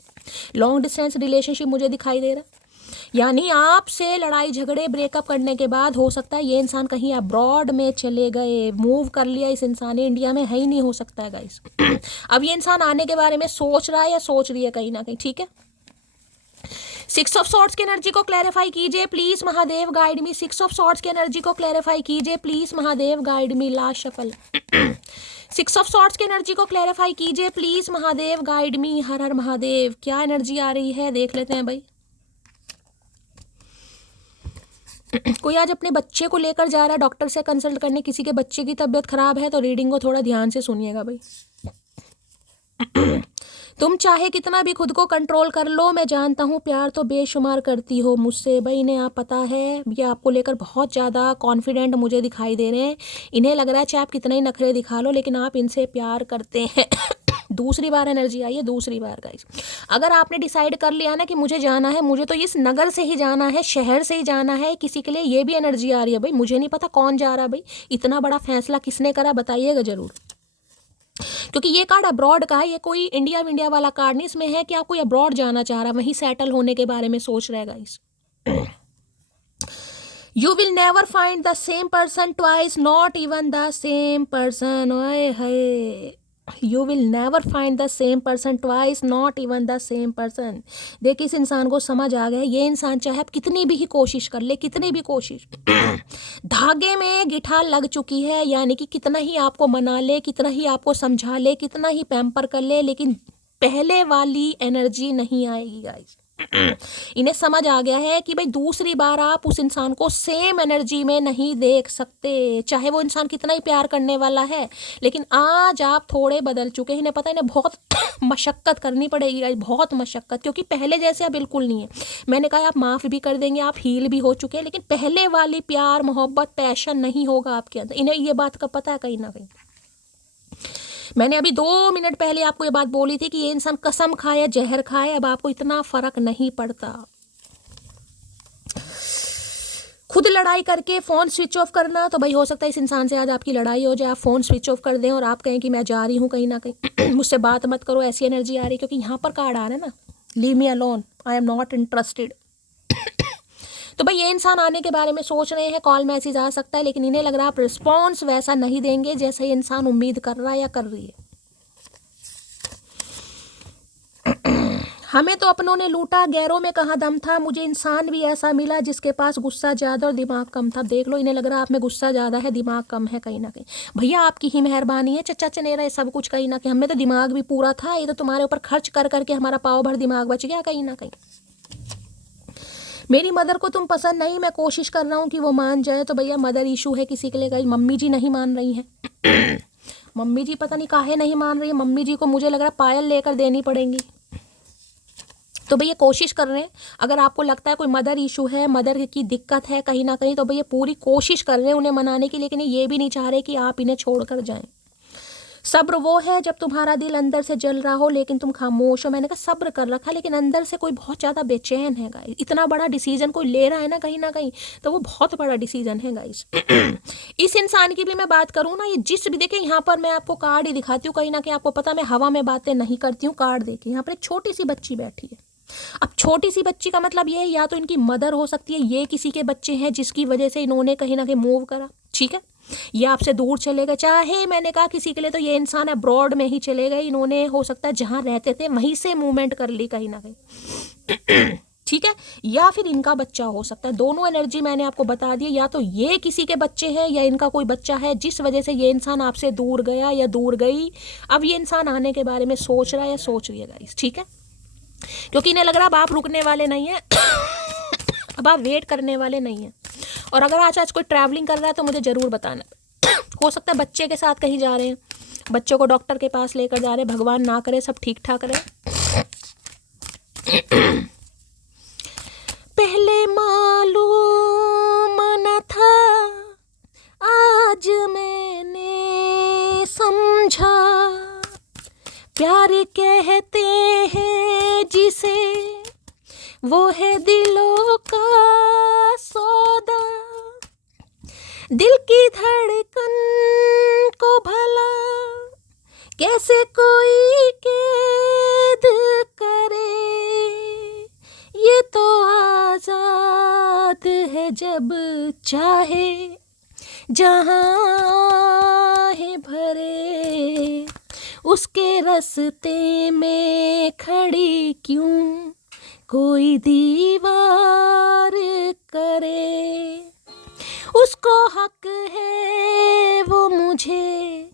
लॉन्ग डिस्टेंस रिलेशनशिप मुझे दिखाई दे रहा है, यानी आपसे लड़ाई झगड़े ब्रेकअप करने के बाद हो सकता है ये इंसान कहीं अब्रॉड में चले गए, मूव कर लिया इस इंसान ने, इंडिया में है ही नहीं हो सकता है गाइस। अब ये इंसान आने के बारे में सोच रहा है या सोच रही है कहीं ना कहीं, ठीक है। 6 ऑफ सॉर्ड्स की एनर्जी को क्लैरिफाई कीजिए please, Mahadev guide me. 6 of swords की एनर्जी को क्लैरिफाई कीजिए please, Mahadev guide me. Last shuffle. 6 of swords की एनर्जी को क्लैरिफाई कीजिए please, Mahadev guide me. Har Har Mahadev, क्या एनर्जी आ रही है देख लेते हैं भाई। कोई आज अपने बच्चे को लेकर जा रहा है डॉक्टर से कंसल्ट करने, किसी के बच्चे की तबीयत खराब है, तो रीडिंग को थोड़ा ध्यान से सुनिएगा भाई। तुम चाहे कितना भी खुद को कंट्रोल कर लो, मैं जानता हूँ प्यार तो बेशुमार करती हो मुझसे। भाई इन्हें आप पता है, ये आपको लेकर बहुत ज़्यादा कॉन्फिडेंट मुझे दिखाई दे रहे हैं। इन्हें लग रहा है चाहे आप कितना ही नखरे दिखा लो, लेकिन आप इनसे प्यार करते हैं। दूसरी बार एनर्जी आई है, दूसरी बार गाइस। अगर आपने डिसाइड कर लिया ना कि मुझे जाना है, मुझे तो इस नगर से ही जाना है, शहर से ही जाना है, किसी के लिए ये भी एनर्जी आ रही है भाई, मुझे नहीं पता कौन जा रहा है भाई, इतना बड़ा फैसला किसने करा बताइएगा जरूर, क्योंकि ये कार्ड अब्रॉड का है, ये कोई इंडिया वाला कार्ड नहीं, इसमें है कि आप कोई अब्रॉड जाना चाह रहा है, वहीं सेटल होने के बारे में सोच रहा है guys. You will never find the same person twice, not even the same person. ओए हाय, You will never find the same person twice, not even the same person. देखिए इस इंसान को समझ आ गया, ये इंसान चाहे आप कितनी भी ही कोशिश कर ले, कितनी भी कोशिश, धागे में गिठा लग चुकी है, यानी कि कितना ही आपको मना ले, कितना ही आपको समझा ले, कितना ही पैम्पर कर ले, लेकिन पहले वाली एनर्जी नहीं आएगी गाइस। इन्हें समझ आ गया है कि भाई दूसरी बार आप उस इंसान को सेम एनर्जी में नहीं देख सकते, चाहे वो इंसान कितना ही प्यार करने वाला है। लेकिन आज आप थोड़े बदल चुके हैं, इन्हें पता है इन्हें बहुत मशक्क़त करनी पड़ेगी गाइस, बहुत मशक्क़त, क्योंकि पहले जैसे आप बिल्कुल नहीं है। मैंने कहा आप माफ़ भी कर देंगे, आप हील भी हो चुके हैं, लेकिन पहले वाली प्यार मोहब्बत पैशन नहीं होगा आपके अंदर। इन्हें ये बात का पता है कहीं ना कहीं। मैंने अभी 2 मिनट पहले आपको ये बात बोली थी कि ये इंसान कसम खाए या जहर खाए, अब आपको इतना फर्क नहीं पड़ता। खुद लड़ाई करके फ़ोन स्विच ऑफ करना, तो भाई हो सकता है इस इंसान से आज आपकी लड़ाई हो जाए, आप फ़ोन स्विच ऑफ कर दें और आप कहें कि मैं जा रही हूँ कहीं ना कहीं, मुझसे बात मत करो, ऐसी एनर्जी आ रही है। क्योंकि यहाँ पर कार्ड आ रहा है ना, leave me alone, I am not interested. तो भाई ये इंसान आने के बारे में सोच रहे हैं, कॉल मैसेज आ सकता है, लेकिन इन्हें लग रहा है आप रिस्पॉन्स वैसा नहीं देंगे जैसा ये इंसान उम्मीद कर रहा है या कर रही है। हमें तो अपनों ने लूटा, गैरों में कहाँ दम था, मुझे इंसान भी ऐसा मिला जिसके पास गुस्सा ज़्यादा और दिमाग कम था। देख लो, इन्हें लग रहा है आप में गुस्सा ज़्यादा है, दिमाग कम है कहीं ना कहीं। भैया आपकी ही मेहरबानी है चचा चनेरा, ये सब कुछ कहीं ना कहीं। हमें तो दिमाग भी पूरा था, ये तो तुम्हारे ऊपर खर्च कर करके हमारा पाव भर दिमाग बच गया कहीं ना कहीं। मेरी मदर को तुम पसंद नहीं, मैं कोशिश कर रहा हूँ कि वो मान जाए। तो भैया मदर इशू है किसी के लिए गाइस, मम्मी जी नहीं मान रही हैं। मम्मी जी पता नहीं काहे नहीं मान रही है, मम्मी जी को मुझे लग रहा है पायल लेकर देनी पड़ेंगी। तो भैया कोशिश कर रहे हैं, अगर आपको लगता है कोई मदर इशू है, मदर की दिक्कत है कहीं ना कहीं, तो भैया पूरी कोशिश कर रहे हैं उन्हें मनाने की, लेकिन ये भी नहीं चाह रहे कि आप इन्हें छोड़कर जाएं। सब्र वो है जब तुम्हारा दिल अंदर से जल रहा हो लेकिन तुम खामोश हो। मैंने कहा सब्र कर रखा, लेकिन अंदर से कोई बहुत ज़्यादा बेचैन है गाइस। इतना बड़ा डिसीजन कोई ले रहा है ना कहीं ना कहीं, तो वो बहुत बड़ा डिसीजन है गाइस। इस इंसान की भी मैं बात करूँ ना, ये जिस भी, देखें यहाँ पर मैं आपको कार्ड ही दिखाती हूँ, कहीं ना कहीं आपको पता मैं हवा में बातें नहीं करती हूँ। कार्ड देखिए, यहाँ पर एक छोटी सी बच्ची बैठी है। अब छोटी सी बच्ची का मतलब ये है या तो इनकी मदर हो सकती है, ये किसी के बच्चे हैं जिसकी वजह से इन्होंने कहीं ना कहीं मूव करा, ठीक है, ये आपसे दूर चले गए। चाहे मैंने कहा किसी के लिए तो ये इंसान अब्रॉड में ही चले गए, इन्होंने हो सकता है जहाँ रहते थे वहीं से मूवमेंट कर ली कहीं ना कहीं, ठीक है, या फिर इनका बच्चा हो सकता है। दोनों एनर्जी मैंने आपको बता दी, या तो ये किसी के बच्चे हैं या इनका कोई बच्चा है जिस वजह से ये इंसान आपसे दूर गया या दूर गई। अब ये इंसान आने के बारे में सोच रहा है या सोच रही है गाइस, ठीक है, क्योंकि इन्हें लग रहा है अब आप रुकने वाले नहीं हैं, अब आप वेट करने वाले नहीं हैं। और अगर आज कोई ट्रैवलिंग कर रहा है तो मुझे ज़रूर बताना। हो सकता है बच्चे के साथ कहीं जा रहे हैं, बच्चों को डॉक्टर के पास लेकर जा रहे हैं, भगवान ना करे सब ठीक ठाक रहे। पहले मालूम न था, आज मैंने समझा, प्यार कहते हैं जिसे, वो है दिलों का सौदा। दिल की धड़कन को भला कैसे कोई कैद करे, ये तो आजाद है जब चाहे जहाँ है भरे, उसके रास्ते में खड़ी क्यों कोई दीवार करे। उसको हक है वो मुझे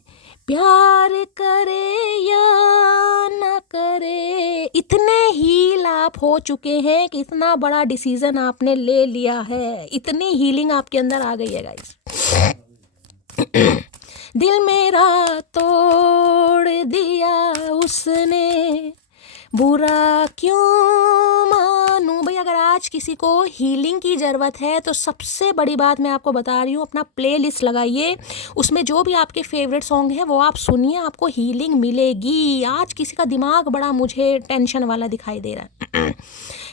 प्यार करे या ना करे। इतने हील आप हो चुके हैं कि इतना बड़ा डिसीजन आपने ले लिया है, इतनी हीलिंग आपके अंदर आ गई है गाइस। दिल मेरा तोड़ दिया उसने, बुरा क्यों मानूं। भाई अगर आज किसी को हीलिंग की ज़रूरत है तो सबसे बड़ी बात मैं आपको बता रही हूँ, अपना प्लेलिस्ट लगाइए, उसमें जो भी आपके फेवरेट सॉन्ग हैं वो आप सुनिए, आपको हीलिंग मिलेगी। आज किसी का दिमाग बड़ा मुझे टेंशन वाला दिखाई दे रहा है।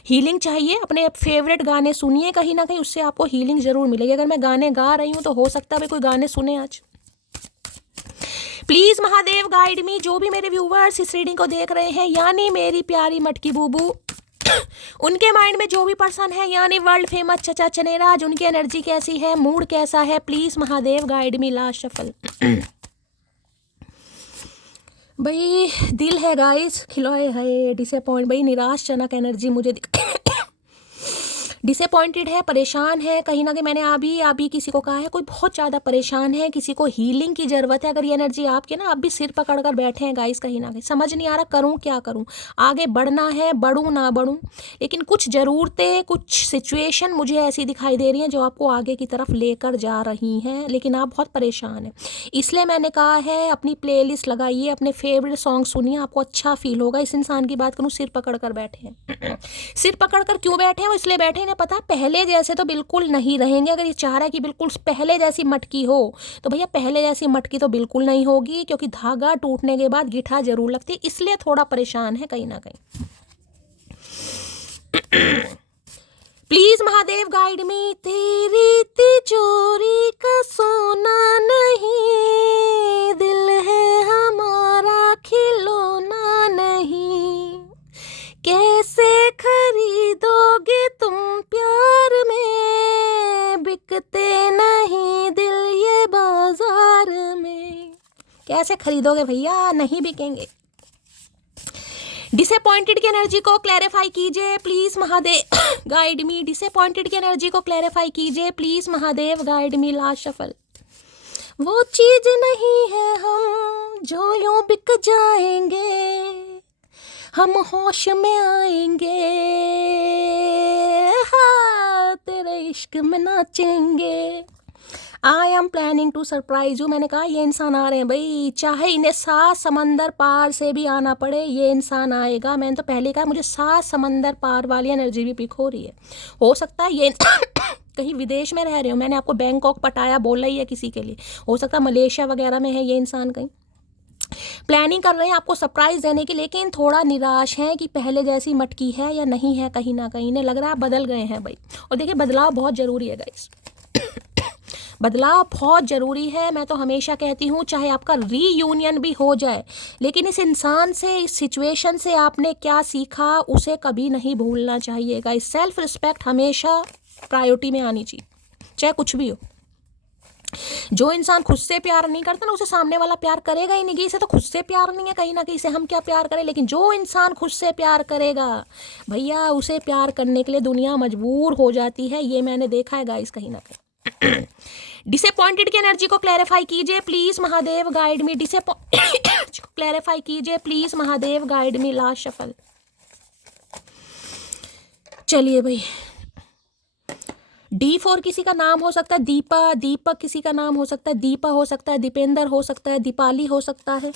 हीलिंग चाहिए, अपने फेवरेट गाने सुनिए, कहीं ना कहीं उससे आपको हीलिंग ज़रूर मिलेगी। अगर मैं गाने गा रही हूँ तो हो सकता है भाई कोई गाने सुने आज। प्लीज़ महादेव गाइड मी, जो भी मेरे व्यूवर्स इस रीडिंग को देख रहे हैं, यानी मेरी प्यारी मटकी बूबू, उनके माइंड में जो भी पर्सन है, यानी वर्ल्ड फेमस चचा चनेराज, उनकी एनर्जी कैसी है, मूड कैसा है, please Mahadev guide me. Last shuffle. भाई दिल है गाइस, खिलौए है डिसअपॉइंट, भाई निराशजनक एनर्जी मुझे डिसअपॉइंटेड है, परेशान है, कहीं ना कहीं मैंने अभी किसी को कहा है कोई बहुत ज़्यादा परेशान है, किसी को हीलिंग की ज़रूरत है। अगर ये एनर्जी आपके ना, आप भी सिर पकड़ कर बैठे हैं गाइस, कहीं ना कहीं समझ नहीं आ रहा करूँ क्या करूँ, आगे बढ़ना है, बढ़ूँ ना बढ़ूँ, लेकिन कुछ ज़रूरतें, कुछ सिचुएशन मुझे ऐसी दिखाई दे रही हैं जो आपको आगे की तरफ लेकर जा रही हैं, लेकिन आप बहुत परेशान हैं। इसलिए मैंने कहा है अपनी प्लेलिस्ट लगाइए, अपने फेवरेट सॉन्ग सुनिए, आपको अच्छा फील होगा। इस इंसान की बात करूँ, सिर पकड़ कर बैठे हैं। सिर पकड़ कर क्यों बैठे हैं? वो इसलिए बैठे, इन्हें पता पहले जैसे तो बिल्कुल नहीं रहेंगे। अगर ये चाह रहा है कि बिल्कुल पहले जैसी मटकी हो, तो भैया पहले जैसी मटकी तो बिल्कुल नहीं होगी, क्योंकि धागा टूटने के बाद गिठा जरूर लगती है। इसलिए थोड़ा परेशान है कहीं ना कहीं। प्लीज महादेव गाइड मी। तेरी तिजोरी का सोना नहीं, दिल है हमारा खिलौना नहीं, कैसे खरीदोगे तुम प्यार में, बिकते नहीं दिल ये बाजार में। कैसे खरीदोगे भैया, नहीं बिकेंगे। डिसअपॉइंटेड की एनर्जी को क्लैरिफाई कीजिए please Mahadev guide me. Disappointed की एनर्जी को क्लैरिफाई कीजिए please Mahadev guide me. Last shuffle. वो चीज नहीं है हम जो यूं बिक जाएंगे, हम होश में आएंगे, हाँ तेरे इश्क में नाचेंगे। I am planning to surprise you. मैंने कहा ये इंसान आ रहे हैं भाई, चाहे इन्हें 7 समंदर पार से भी आना पड़े, ये इंसान आएगा। मैंने तो पहले कहा मुझे 7 समंदर पार वाली एनर्जी भी पिक हो रही है। हो सकता है ये कहीं विदेश में रह रहे हो, मैंने आपको बैंकॉक पटाया बोला ही है किसी के लिए, हो सकता है मलेशिया वगैरह में है ये इंसान, कहीं प्लानिंग कर रहे हैं आपको सरप्राइज देने की, लेकिन थोड़ा निराश है कि पहले जैसी मटकी है या नहीं है। कहीं ना कहीं इन्हें लग रहा है बदल गए हैं भाई। और देखिए बदलाव बहुत ज़रूरी है गाइस, बदलाव बहुत ज़रूरी है। मैं तो हमेशा कहती हूँ चाहे आपका रीयूनियन भी हो जाए, लेकिन इस इंसान से, इस सिचुएशन से आपने क्या सीखा उसे कभी नहीं भूलना चाहिएगा। इस सेल्फ रिस्पेक्ट हमेशा प्रायोरिटी में आनी चाहिए, चाहे कुछ भी हो। जो इंसान खुद से प्यार नहीं करता ना, उसे सामने वाला प्यार करेगा ही नहीं कि इसे तो खुद से प्यार नहीं है, कहीं ना कहीं से हम क्या प्यार करें। लेकिन जो इंसान खुद से प्यार करेगा भैया, उसे प्यार करने के लिए दुनिया मजबूर हो जाती है। ये मैंने देखा है गाइस कहीं ना कहीं। डिसअपॉइंटेड की एनर्जी को क्लैरिफाई कीजिए please Mahadev guide me. Disappointed clarify कीजिए please Mahadev guide me. Last shuffle. चलिए भाई, D4 किसी का नाम हो सकता है, दीपा, दीपक किसी का नाम हो सकता है, दीपा हो सकता है, दीपेंद्र हो सकता है, दीपाली हो सकता है।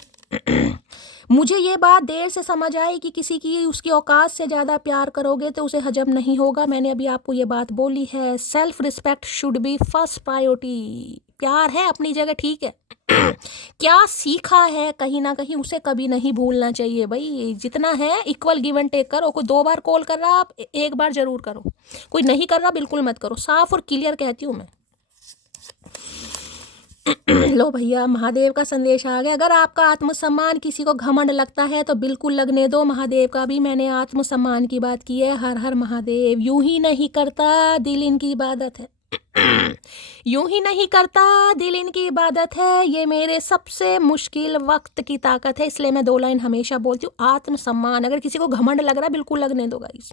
मुझे ये बात देर से समझ आई कि किसी की उसकी औकात से ज़्यादा प्यार करोगे तो उसे हजम नहीं होगा। मैंने अभी आपको ये बात बोली है, self respect should be first priority. प्यार है अपनी जगह, ठीक है, क्या सीखा है कहीं ना कहीं उसे कभी नहीं भूलना चाहिए भाई। जितना है इक्वल गिव एंड टेक करो। कोई 2 बार कॉल कर रहा, आप 1 बार जरूर करो। कोई नहीं कर रहा बिल्कुल मत करो, साफ और क्लियर कहती हूँ मैं। लो भैया, महादेव का संदेश आ गया। अगर आपका आत्मसम्मान किसी को घमंड लगता है तो बिल्कुल लगने दो। महादेव का भी मैंने आत्मसम्मान की बात की है। हर हर महादेव। यूं ही नहीं करता दिल इनकी इबादत है, यूं ही नहीं करता दिल इनकी इबादत है। ये मेरे सबसे मुश्किल वक्त की ताकत है। इसलिए मैं 2 लाइन हमेशा बोलती हूँ, आत्मसम्मान। अगर किसी को घमंड लग रहा है बिल्कुल लगने दो गाइस,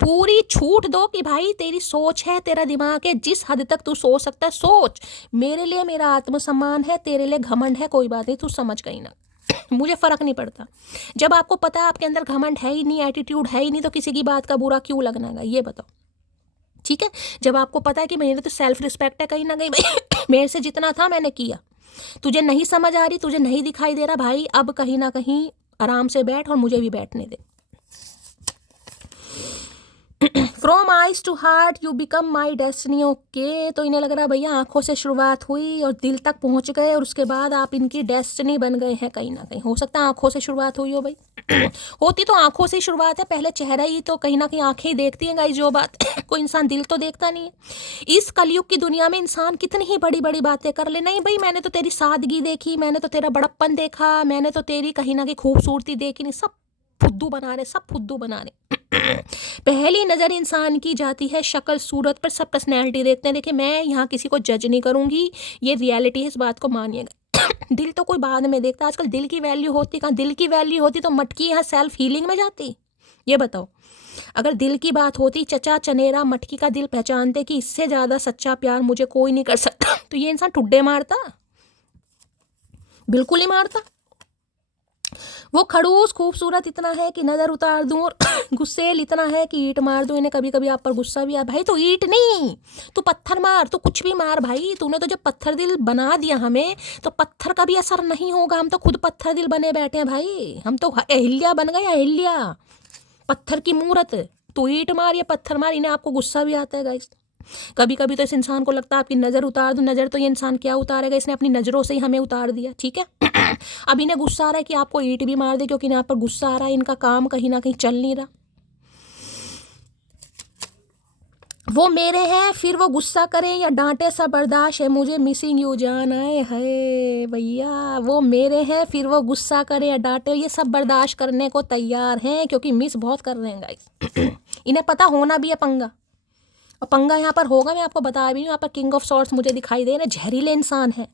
पूरी छूट दो कि भाई तेरी सोच है, तेरा दिमाग है, जिस हद तक तू सोच सकता है सोच। मेरे लिए मेरा आत्मसम्मान है, तेरे लिए घमंड है, कोई बात नहीं, तू समझ गई ना। मुझे फ़र्क नहीं पड़ता। जब आपको पता है आपके अंदर घमंड है ही नहीं, एटीट्यूड है ही नहीं, तो किसी की बात का बुरा क्यों लगना है, ये बताओ, ठीक है। जब आपको पता है कि मेरे तो सेल्फ रिस्पेक्ट है कहीं ना कहीं भाई, मेरे से जितना था मैंने किया, तुझे नहीं समझ आ रही, तुझे नहीं दिखाई दे रहा भाई, अब कहीं ना कहीं आराम से बैठ और मुझे भी बैठने दे। From eyes to heart you become my destiny. Okay, तो इन्हें लग रहा है भैया आंखों से शुरुआत हुई और दिल तक पहुंच गए और उसके बाद आप इनकी डेस्टिनी बन गए हैं कहीं ना कहीं। हो सकता है आंखों से शुरुआत हुई हो भाई, होती तो आंखों से ही शुरुआत है, पहले चेहरा ही तो कहीं ना कहीं आंखें ही देखती हैं गाइस जो बात। कोई इंसान दिल तो देखता नहीं है। इस कलयुग की दुनिया में इंसान कितनी ही बड़ी बड़ी बातें कर ले, नहीं भाई मैंने तो तेरी सादगी देखी, मैंने तो तेरा बड़प्पन देखा, मैंने तो तेरी कहीं ना कहीं खूबसूरती देखी, नहीं सब फुद्दू बना रहे, सब फुद्दू बना रहे। पहली नज़र इंसान की जाती है शक्ल सूरत पर, सब पर्सनैलिटी देखते हैं। देखिए मैं यहाँ किसी को जज नहीं करूँगी, ये रियलिटी है, इस बात को मानिएगा। दिल तो कोई बाद में देखता, आजकल दिल की वैल्यू होती कहाँ, दिल की वैल्यू होती तो मटकी यहाँ सेल्फ हीलिंग में जाती, ये बताओ, अगर दिल की बात होती, चचा चनेरा मटकी का दिल पहचानते कि इससे ज़्यादा सच्चा प्यार मुझे कोई नहीं कर सकता, तो ये इंसान ठुड्डे मारता, बिल्कुल ही मारता। वो खड़ूस खूबसूरत इतना है कि नज़र उतार दूं, और गुस्सेल इतना है कि ईंट मार दूं। इन्हें कभी कभी आप पर गुस्सा भी आया, भाई तो ईंट नहीं, तू पत्थर मार, तू कुछ भी मार भाई, तूने तो जब पत्थर दिल बना दिया हमें, तो पत्थर का भी असर नहीं होगा। हम तो खुद पत्थर दिल बने बैठे हैं भाई, हम तो अहिल्या बन गए, अहिल्या, पत्थर की मूरत। तू ईंट मार या पत्थर मार, इन्हें आपको गुस्सा भी आता है गाइस। कभी कभी तो इस इंसान को लगता है आपकी नज़र उतार दूं। नज़र तो ये इंसान क्या उतारेगा, इसने अपनी नज़रों से ही हमें उतार दिया, ठीक है। अब इन्हें गुस्सा आ रहा है कि आपको ईंट भी मार दे, क्योंकि इन्हें आप पर गुस्सा आ रहा है, इनका काम कहीं ना कहीं चल नहीं रहा। वो मेरे हैं, फिर वो गुस्सा करें या डांटे, सब बर्दाश्त है मुझे, मिसिंग यू जान, आए है भैया। वो मेरे हैं, फिर वो गुस्सा करे या डांटे, ये सब बर्दाश्त करने को तैयार हैं, क्योंकि मिस बहुत कर रहे हैं गाइस। इन्हें पता होना भी है पंगा, और पंगा यहाँ पर होगा, मैं आपको बता भी हूँ। यहाँ पर किंग ऑफ सॉर्ट्स मुझे दिखाई दे रहे, जहरीले इंसान है।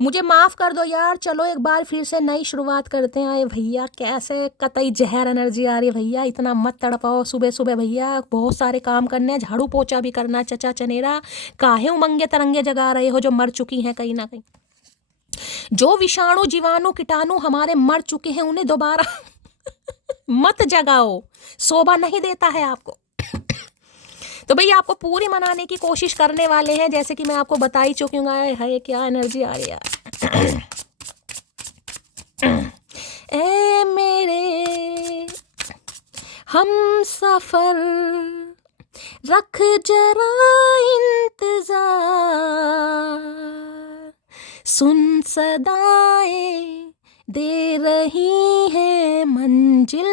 मुझे माफ़ कर दो यार, चलो एक बार फिर से नई शुरुआत करते हैं। आए भैया, कैसे कतई जहर एनर्जी आ रही है भैया, इतना मत तड़पाओ सुबह सुबह भैया, बहुत सारे काम करने हैं, झाड़ू पोछा भी करना है। चचा चनेरा, काहे उमंगे तरंगे जगा रहे हो जो मर चुकी हैं कहीं ना कहीं। जो विषाणु जीवाणु कीटाणु हमारे मर चुके हैं, उन्हें दोबारा मत जगाओ, शोभा नहीं देता है आपको। तो भैया आपको पूरी मनाने की कोशिश करने वाले हैं, जैसे कि मैं आपको बता ही चुकी हूँ। है क्या एनर्जी आ रही है। ए मेरे हम सफर, रख जरा इंतजार, सुन सदाएं दे रही है मंजिल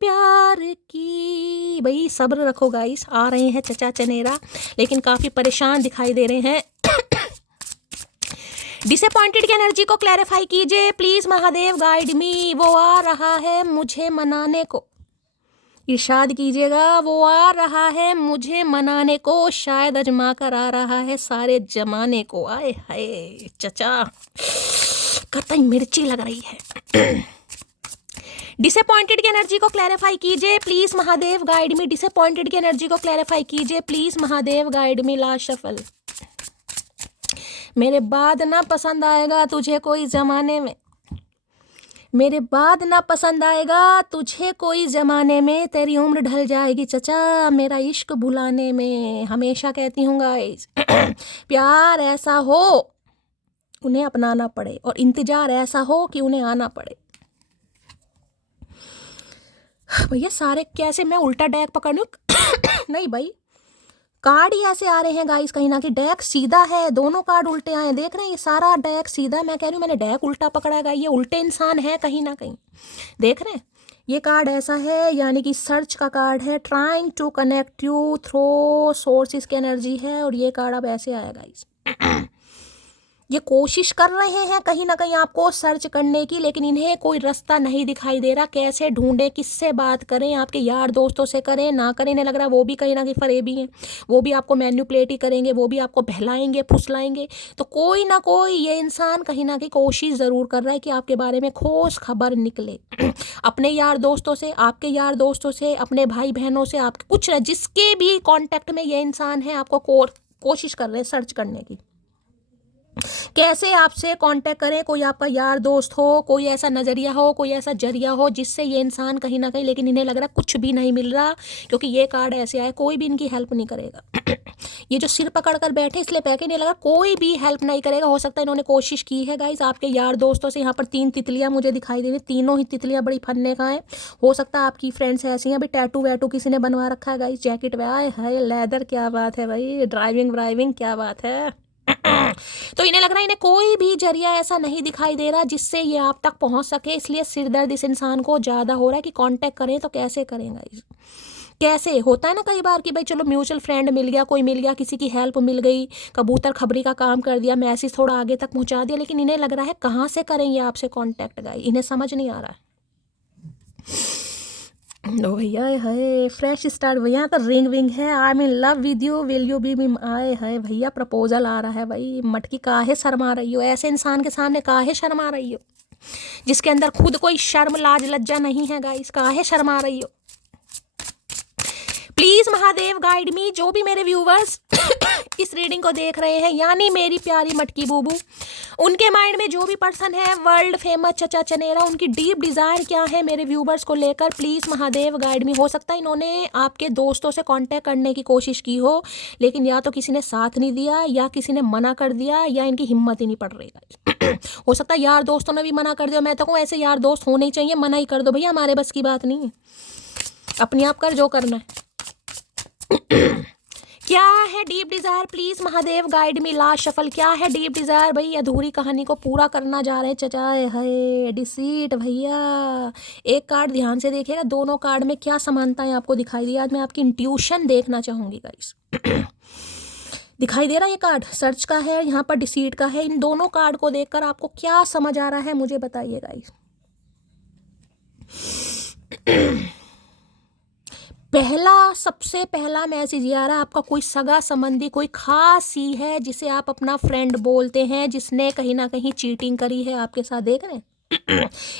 प्यार की। भाई सब्र रखो गाइस, आ रहे हैं चचा चनेरा, लेकिन काफ़ी परेशान दिखाई दे रहे हैं। डिसअपॉइंटेड की एनर्जी को क्लैरिफाई कीजिए प्लीज़ महादेव, गाइड मी। वो आ रहा है मुझे मनाने को, इरशाद कीजिएगा। वो आ रहा है मुझे मनाने को, शायद अजमा कर आ रहा है सारे जमाने को। आए हाय चचा, कतई मिर्ची लग रही है। डिसअपॉइंटेड की एनर्जी को क्लैरिफाई कीजिए please Mahadev, guide me. Disappointed की एनर्जी को क्लैरिफाई कीजिए please Mahadev, guide me. Last shuffle. मेरे बाद ना पसंद आएगा तुझे कोई जमाने में, मेरे बाद ना पसंद आएगा तुझे कोई जमाने में, तेरी उम्र ढल जाएगी चचा मेरा इश्क भुलाने में। हमेशा कहती हूँ गाइस, प्यार ऐसा हो उन्हें अपनाना पड़े, और इंतजार ऐसा हो कि उन्हें आना पड़े। भैया सारे कैसे मैं उल्टा डेक पकड़ लूं? नहीं भाई, कार्ड ही ऐसे आ रहे हैं गाइस, कहीं ना कहीं डेक सीधा है, दोनों कार्ड उल्टे आए, देख रहे हैं ये सारा डेक सीधा। मैं कह रही हूँ मैंने डेक उल्टा पकड़ा है, ये उल्टे इंसान है कहीं ना कहीं, देख रहे हैं। ये कार्ड ऐसा है, यानी कि सर्च का कार्ड है, trying to connect you through sources की एनर्जी है, और ये कार्ड अब ऐसे आया गाइस। ये कोशिश कर रहे हैं कहीं ना कहीं आपको सर्च करने की, लेकिन इन्हें कोई रास्ता नहीं दिखाई दे रहा। कैसे ढूंढें, किससे बात करें, आपके यार दोस्तों से करें ना करें, इन्हें लग रहा है वो भी कहीं ना कहीं फरेबी हैं, वो भी आपको मैन्युपुलेट ही करेंगे, वो भी आपको बहलाएंगे फुसलाएंगे। तो कोई ना कोई ये इंसान कहीं ना कहीं कोशिश ज़रूर कर रहा है कि आपके बारे में ठोस खबर निकले। अपने यार दोस्तों से, आपके यार दोस्तों से, अपने भाई बहनों से, आप कुछ जिसके भी कॉन्टेक्ट में ये इंसान है, आपको कोशिश कर रहे हैं सर्च करने की, कैसे आपसे कांटेक्ट करें। कोई आपका यार दोस्त हो, कोई ऐसा नज़रिया हो, कोई ऐसा जरिया हो जिससे ये इंसान कहीं ना कहीं, लेकिन इन्हें लग रहा कुछ भी नहीं मिल रहा, क्योंकि ये कार्ड ऐसे आए कोई भी इनकी हेल्प नहीं करेगा। ये जो सिर पकड़ कर बैठे इसलिए पैके नहीं लगा, कोई भी हेल्प नहीं करेगा। हो सकता है इन्होंने कोशिश की है गाइस आपके यार दोस्तों से। यहाँ पर 3 तितलियाँ मुझे दिखाई दे रही, तीनों ही तितलियाँ बड़ी फन्ने का है। हो सकता है आपकी फ्रेंड्स ऐसी हैं, अभी टैटू वैटू किसी ने बनवा रखा है गाइस, जैकेट वे, आए हाय लेदर, क्या बात है भाई, ड्राइविंग क्या बात है। तो इन्हें लग रहा है इन्हें कोई भी जरिया ऐसा नहीं दिखाई दे रहा जिससे ये आप तक पहुंच सके, इसलिए सिरदर्द इस इंसान को ज़्यादा हो रहा है कि कांटेक्ट करें तो कैसे करेंगे। कैसे होता है ना कई बार कि भाई चलो म्यूचुअल फ्रेंड मिल गया, कोई मिल गया, किसी की हेल्प मिल गई, कबूतर खबरी का काम कर दिया, मैसेज थोड़ा आगे तक पहुंचा दिया, लेकिन इन्हें लग रहा है कहाँ से करेंगे आपसे कांटेक्ट गाइस, इन्हें समझ नहीं आ रहा है। नो भैया, है फ्रेश स्टार्ट भैया, तो रिंग विंग है, I am in love with you, will you be me. आए है भैया, प्रपोजल आ रहा है भाई। मटकी काहे शर्मा रही हो, ऐसे इंसान के सामने काहे शर्मा रही हो। जिसके अंदर खुद कोई शर्म लाज लज्जा नहीं है गाइस, काहे शर्मा रही हो। प्लीज महादेव गाइड मी, जो भी मेरे व्यूवर्स इस रीडिंग को देख रहे हैं, यानी मेरी प्यारी मटकी बूबू, उनके माइंड में जो भी पर्सन है वर्ल्ड फेमस चचा चनेरा, उनकी डीप डिजायर क्या है मेरे व्यूवर्स को लेकर, प्लीज महादेव गाइड मी। हो सकता है इन्होंने आपके दोस्तों से कांटेक्ट करने की कोशिश की हो, लेकिन या तो किसी ने साथ नहीं दिया, या किसी ने मना कर दिया, या इनकी हिम्मत ही नहीं पड़ रही। हो सकता है यार दोस्तों ने भी मना कर दिया। मैं तो कहूँ ऐसे यार दोस्त होने ही चाहिए, मना ही कर दो भैया, हमारे बस की बात नहीं है, अपने आप कर जो करना है। क्या है deep Dzire, please Mahadev guide me. Last shuffle, क्या है डीप डिजायर भाई, अधूरी कहानी को पूरा करना जा रहे हैं चचा। है डिसीट भैया। एक कार्ड ध्यान से देखिएगा, दोनों कार्ड में क्या समानताएं आपको दिखाई दी। आज मैं आपकी इंट्यूशन देखना चाहूंगी गाइस। दिखाई दे रहा है ये कार्ड, सर्च का है, यहाँ पर डिसीट का है। इन दोनों कार्ड को देखकर आपको क्या समझ आ रहा है मुझे बताइए गाइस। सबसे पहला मैसेज ये आ रहा है, आपका कोई सगा संबंधी, कोई खास ही है जिसे आप अपना फ्रेंड बोलते हैं, जिसने कहीं ना कहीं चीटिंग करी है आपके साथ। देख रहे हैं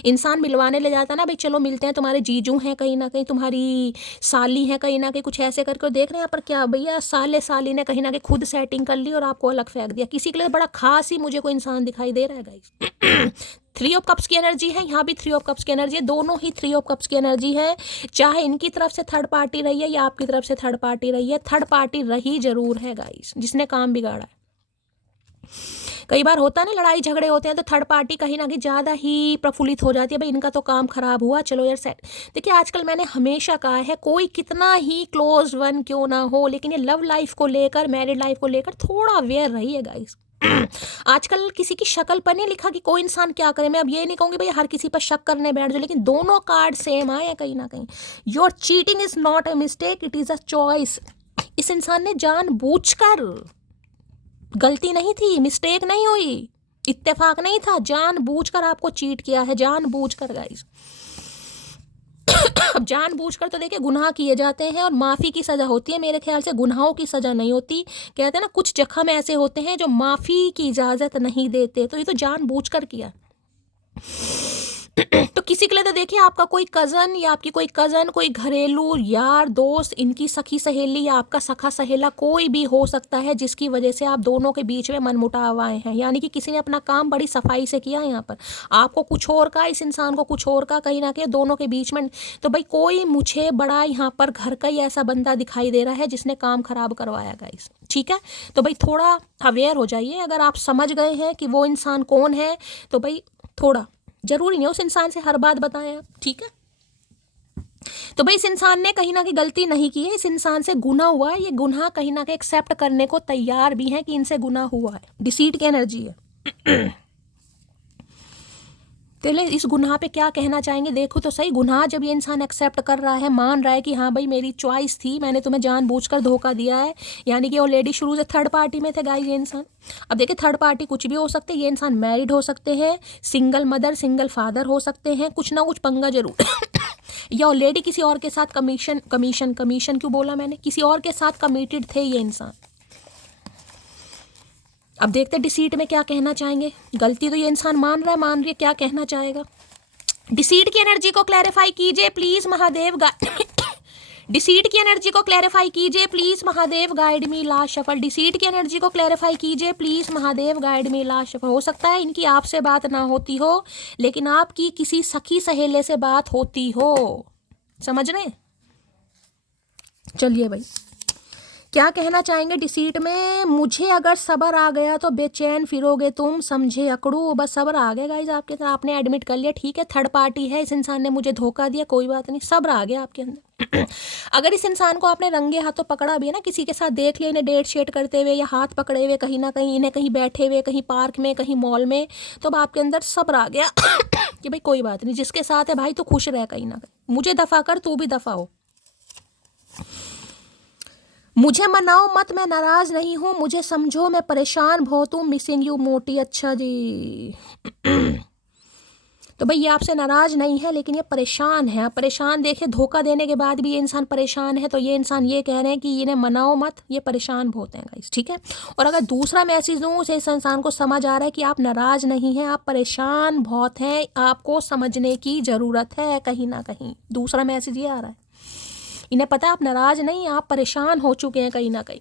इंसान मिलवाने ले जाता है ना, भाई चलो मिलते हैं, तुम्हारे जीजू हैं कहीं ना कहीं, तुम्हारी साली है कहीं ना कहीं, कुछ ऐसे करके। देख रहे हैं यहाँ पर क्या भैया, साली ने कहीं ना कहीं खुद सेटिंग कर ली और आपको अलग फेंक दिया। किसी के लिए बड़ा खास ही मुझे कोई इंसान दिखाई दे रहा है गाइस। 3 ऑफ कप्स की एनर्जी है, यहाँ भी 3 ऑफ कप्स की एनर्जी है, दोनों ही 3 ऑफ कप्स की एनर्जी है। चाहे इनकी तरफ से थर्ड पार्टी रही है या आपकी तरफ से थर्ड पार्टी रही है, थर्ड पार्टी रही जरूर है गाइस, जिसने काम बिगाड़ा है। कई बार होता है ना, लड़ाई झगड़े होते हैं तो थर्ड पार्टी कहीं ना कहीं ज़्यादा ही प्रफुल्लित हो जाती है, भाई इनका तो काम खराब हुआ, चलो यार सेट। देखिए आजकल मैंने हमेशा कहा है, कोई कितना ही क्लोज वन क्यों ना हो, लेकिन ये लव लाइफ को लेकर, मैरिड लाइफ को लेकर थोड़ा अवेयर रहिए गाइस। आजकल किसी की शक्ल पर नहीं लिखा कि कोई इंसान क्या करे। मैं अब ये नहीं कहूँगी भाई हर किसी पर शक करने बैठ जाओ, लेकिन दोनों कार्ड सेम आए हैं कहीं ना कहीं। Your cheating is not a mistake, it is a choice. इस इंसान ने जानबूझकर, गलती नहीं थी, मिस्टेक नहीं हुई, इत्तेफाक नहीं था, जानबूझकर आपको चीट किया है, जानबूझकर गाइस। अब जानबूझकर तो देखिए गुनाह किए जाते हैं और माफ़ी की सज़ा होती है, मेरे ख्याल से गुनाहों की सज़ा नहीं होती। कहते हैं ना कुछ जख्म ऐसे होते हैं जो माफ़ी की इजाज़त नहीं देते, तो ये तो जानबूझकर किया। तो किसी के लिए तो देखिए आपका कोई कज़न या आपकी कोई कज़न, कोई घरेलू यार दोस्त, इनकी सखी सहेली या आपका सखा सहेला कोई भी हो सकता है, जिसकी वजह से आप दोनों के बीच में मनमुटाव आए हैं। यानी कि किसी ने अपना काम बड़ी सफाई से किया, यहाँ पर आपको कुछ और का, इस इंसान को कुछ और का, कहीं ना कहीं दोनों के बीच में। तो भाई कोई मुझे बड़ा यहाँ पर घर का ही ऐसा बंदा दिखाई दे रहा है जिसने काम खराब करवाया गाइस, ठीक है। तो भाई थोड़ा अवेयर हो जाइए, अगर आप समझ गए हैं कि वो इंसान कौन है, तो भाई थोड़ा, जरूरी नहीं उस इंसान से हर बात बताएं आप, ठीक है। तो भाई इस इंसान ने कहीं ना कहीं गलती नहीं की है, इस इंसान से गुनाह हुआ है, ये गुनाह कहीं ना कहीं एक्सेप्ट करने को तैयार भी है कि इनसे गुनाह हुआ है। डिसीट की एनर्जी है। तो इस गुनाह पे क्या कहना चाहेंगे, देखो तो सही। गुनाह जब ये इंसान एक्सेप्ट कर रहा है, मान रहा है कि हाँ भाई मेरी चॉइस थी, मैंने तुम्हें जानबूझकर धोखा दिया है, यानी कि ऑलरेडी शुरू से थर्ड पार्टी में थे गाइस ये इंसान। अब देखिए थर्ड पार्टी कुछ भी हो सकते हैं, ये इंसान मैरिड हो सकते हैं, सिंगल मदर सिंगल फादर हो सकते हैं, कुछ ना कुछ पंगा जरूर या ऑलरेडी किसी और के साथ कमीशन क्यों बोला मैंने, किसी और के साथ कमिटेड थे ये इंसान। अब देखते डिसीट में क्या कहना चाहेंगे। गलती तो ये इंसान मान रही है, क्या कहना चाहेगा। डिसीट की एनर्जी को क्लैरिफाई कीजिए प्लीज महादेव डिसीट की एनर्जी को क्लैरिफाई कीजिए please Mahadev guide me. Last shuffle, deceit की एनर्जी को क्लैरिफाई कीजिए please Mahadev guide me. Last shuffle, हो सकता है इनकी आपसे बात ना होती हो, लेकिन आपकी किसी सखी सहेले से बात होती हो, समझ रहे। चलिए भाई क्या कहना चाहेंगे डिसीट में। मुझे अगर सब्र आ गया तो बेचैन फिरोगे तुम, समझे अकड़ू। बस सब्र आ गया गाइज आपके अंदर, आपने एडमिट कर लिया, ठीक है थर्ड पार्टी है, इस इंसान ने मुझे धोखा दिया, कोई बात नहीं, सब्र आ गया आपके अंदर। अगर इस इंसान को आपने रंगे हाथों पकड़ा भी है ना, किसी के साथ देख लिया इन्हें डेट शेट करते हुए या हाथ पकड़े हुए कहीं ना कहीं, इन्हें कहीं बैठे हुए, कहीं पार्क में, कहीं मॉल में, तो अब आपके अंदर सब्र आ गया कि भाई कोई बात नहीं, जिसके साथ है भाई तू खुश रह, कहीं ना कहीं मुझे दफा कर, तू भी दफा हो। मुझे मनाओ मत, मैं नाराज नहीं हूँ, मुझे समझो मैं परेशान बहुत हूँ, मिसिंग यू मोटी। अच्छा जी तो भाई ये आपसे नाराज़ नहीं है, लेकिन ये परेशान है। परेशान देखिए, धोखा देने के बाद भी ये इंसान परेशान है, तो ये इंसान ये कह रहे हैं कि इन्हें मनाओ मत, ये परेशान बहुत हैं गाइस, ठीक है। और अगर दूसरा मैसेज दूँ, उसे इस इंसान को समझ आ रहा है कि आप नाराज़ नहीं हैं, आप परेशान बहुत हैं, आपको समझने की ज़रूरत है कहीं ना कहीं। दूसरा मैसेज ये आ रहा है, इन्हें पता है आप नाराज़ नहीं, आप परेशान हो चुके हैं कहीं ना कहीं।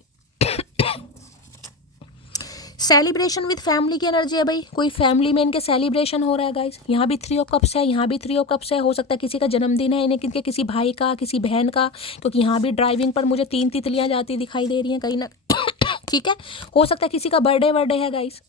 सेलिब्रेशन विद फैमिली की एनर्जी है भाई, कोई फैमिली में इनके सेलिब्रेशन हो रहा है गाइस। यहाँ भी 3 ऑफ कप्स है, यहाँ भी 3 ऑफ कप्स है। हो सकता है किसी का जन्मदिन है, इन्हें किनके किसी भाई का, किसी बहन का, क्योंकि यहाँ भी ड्राइविंग पर मुझे 3 तितलियाँ जाती दिखाई दे रही हैं कहीं ना ठीक है। हो सकता है किसी का बर्थडे है गाइस।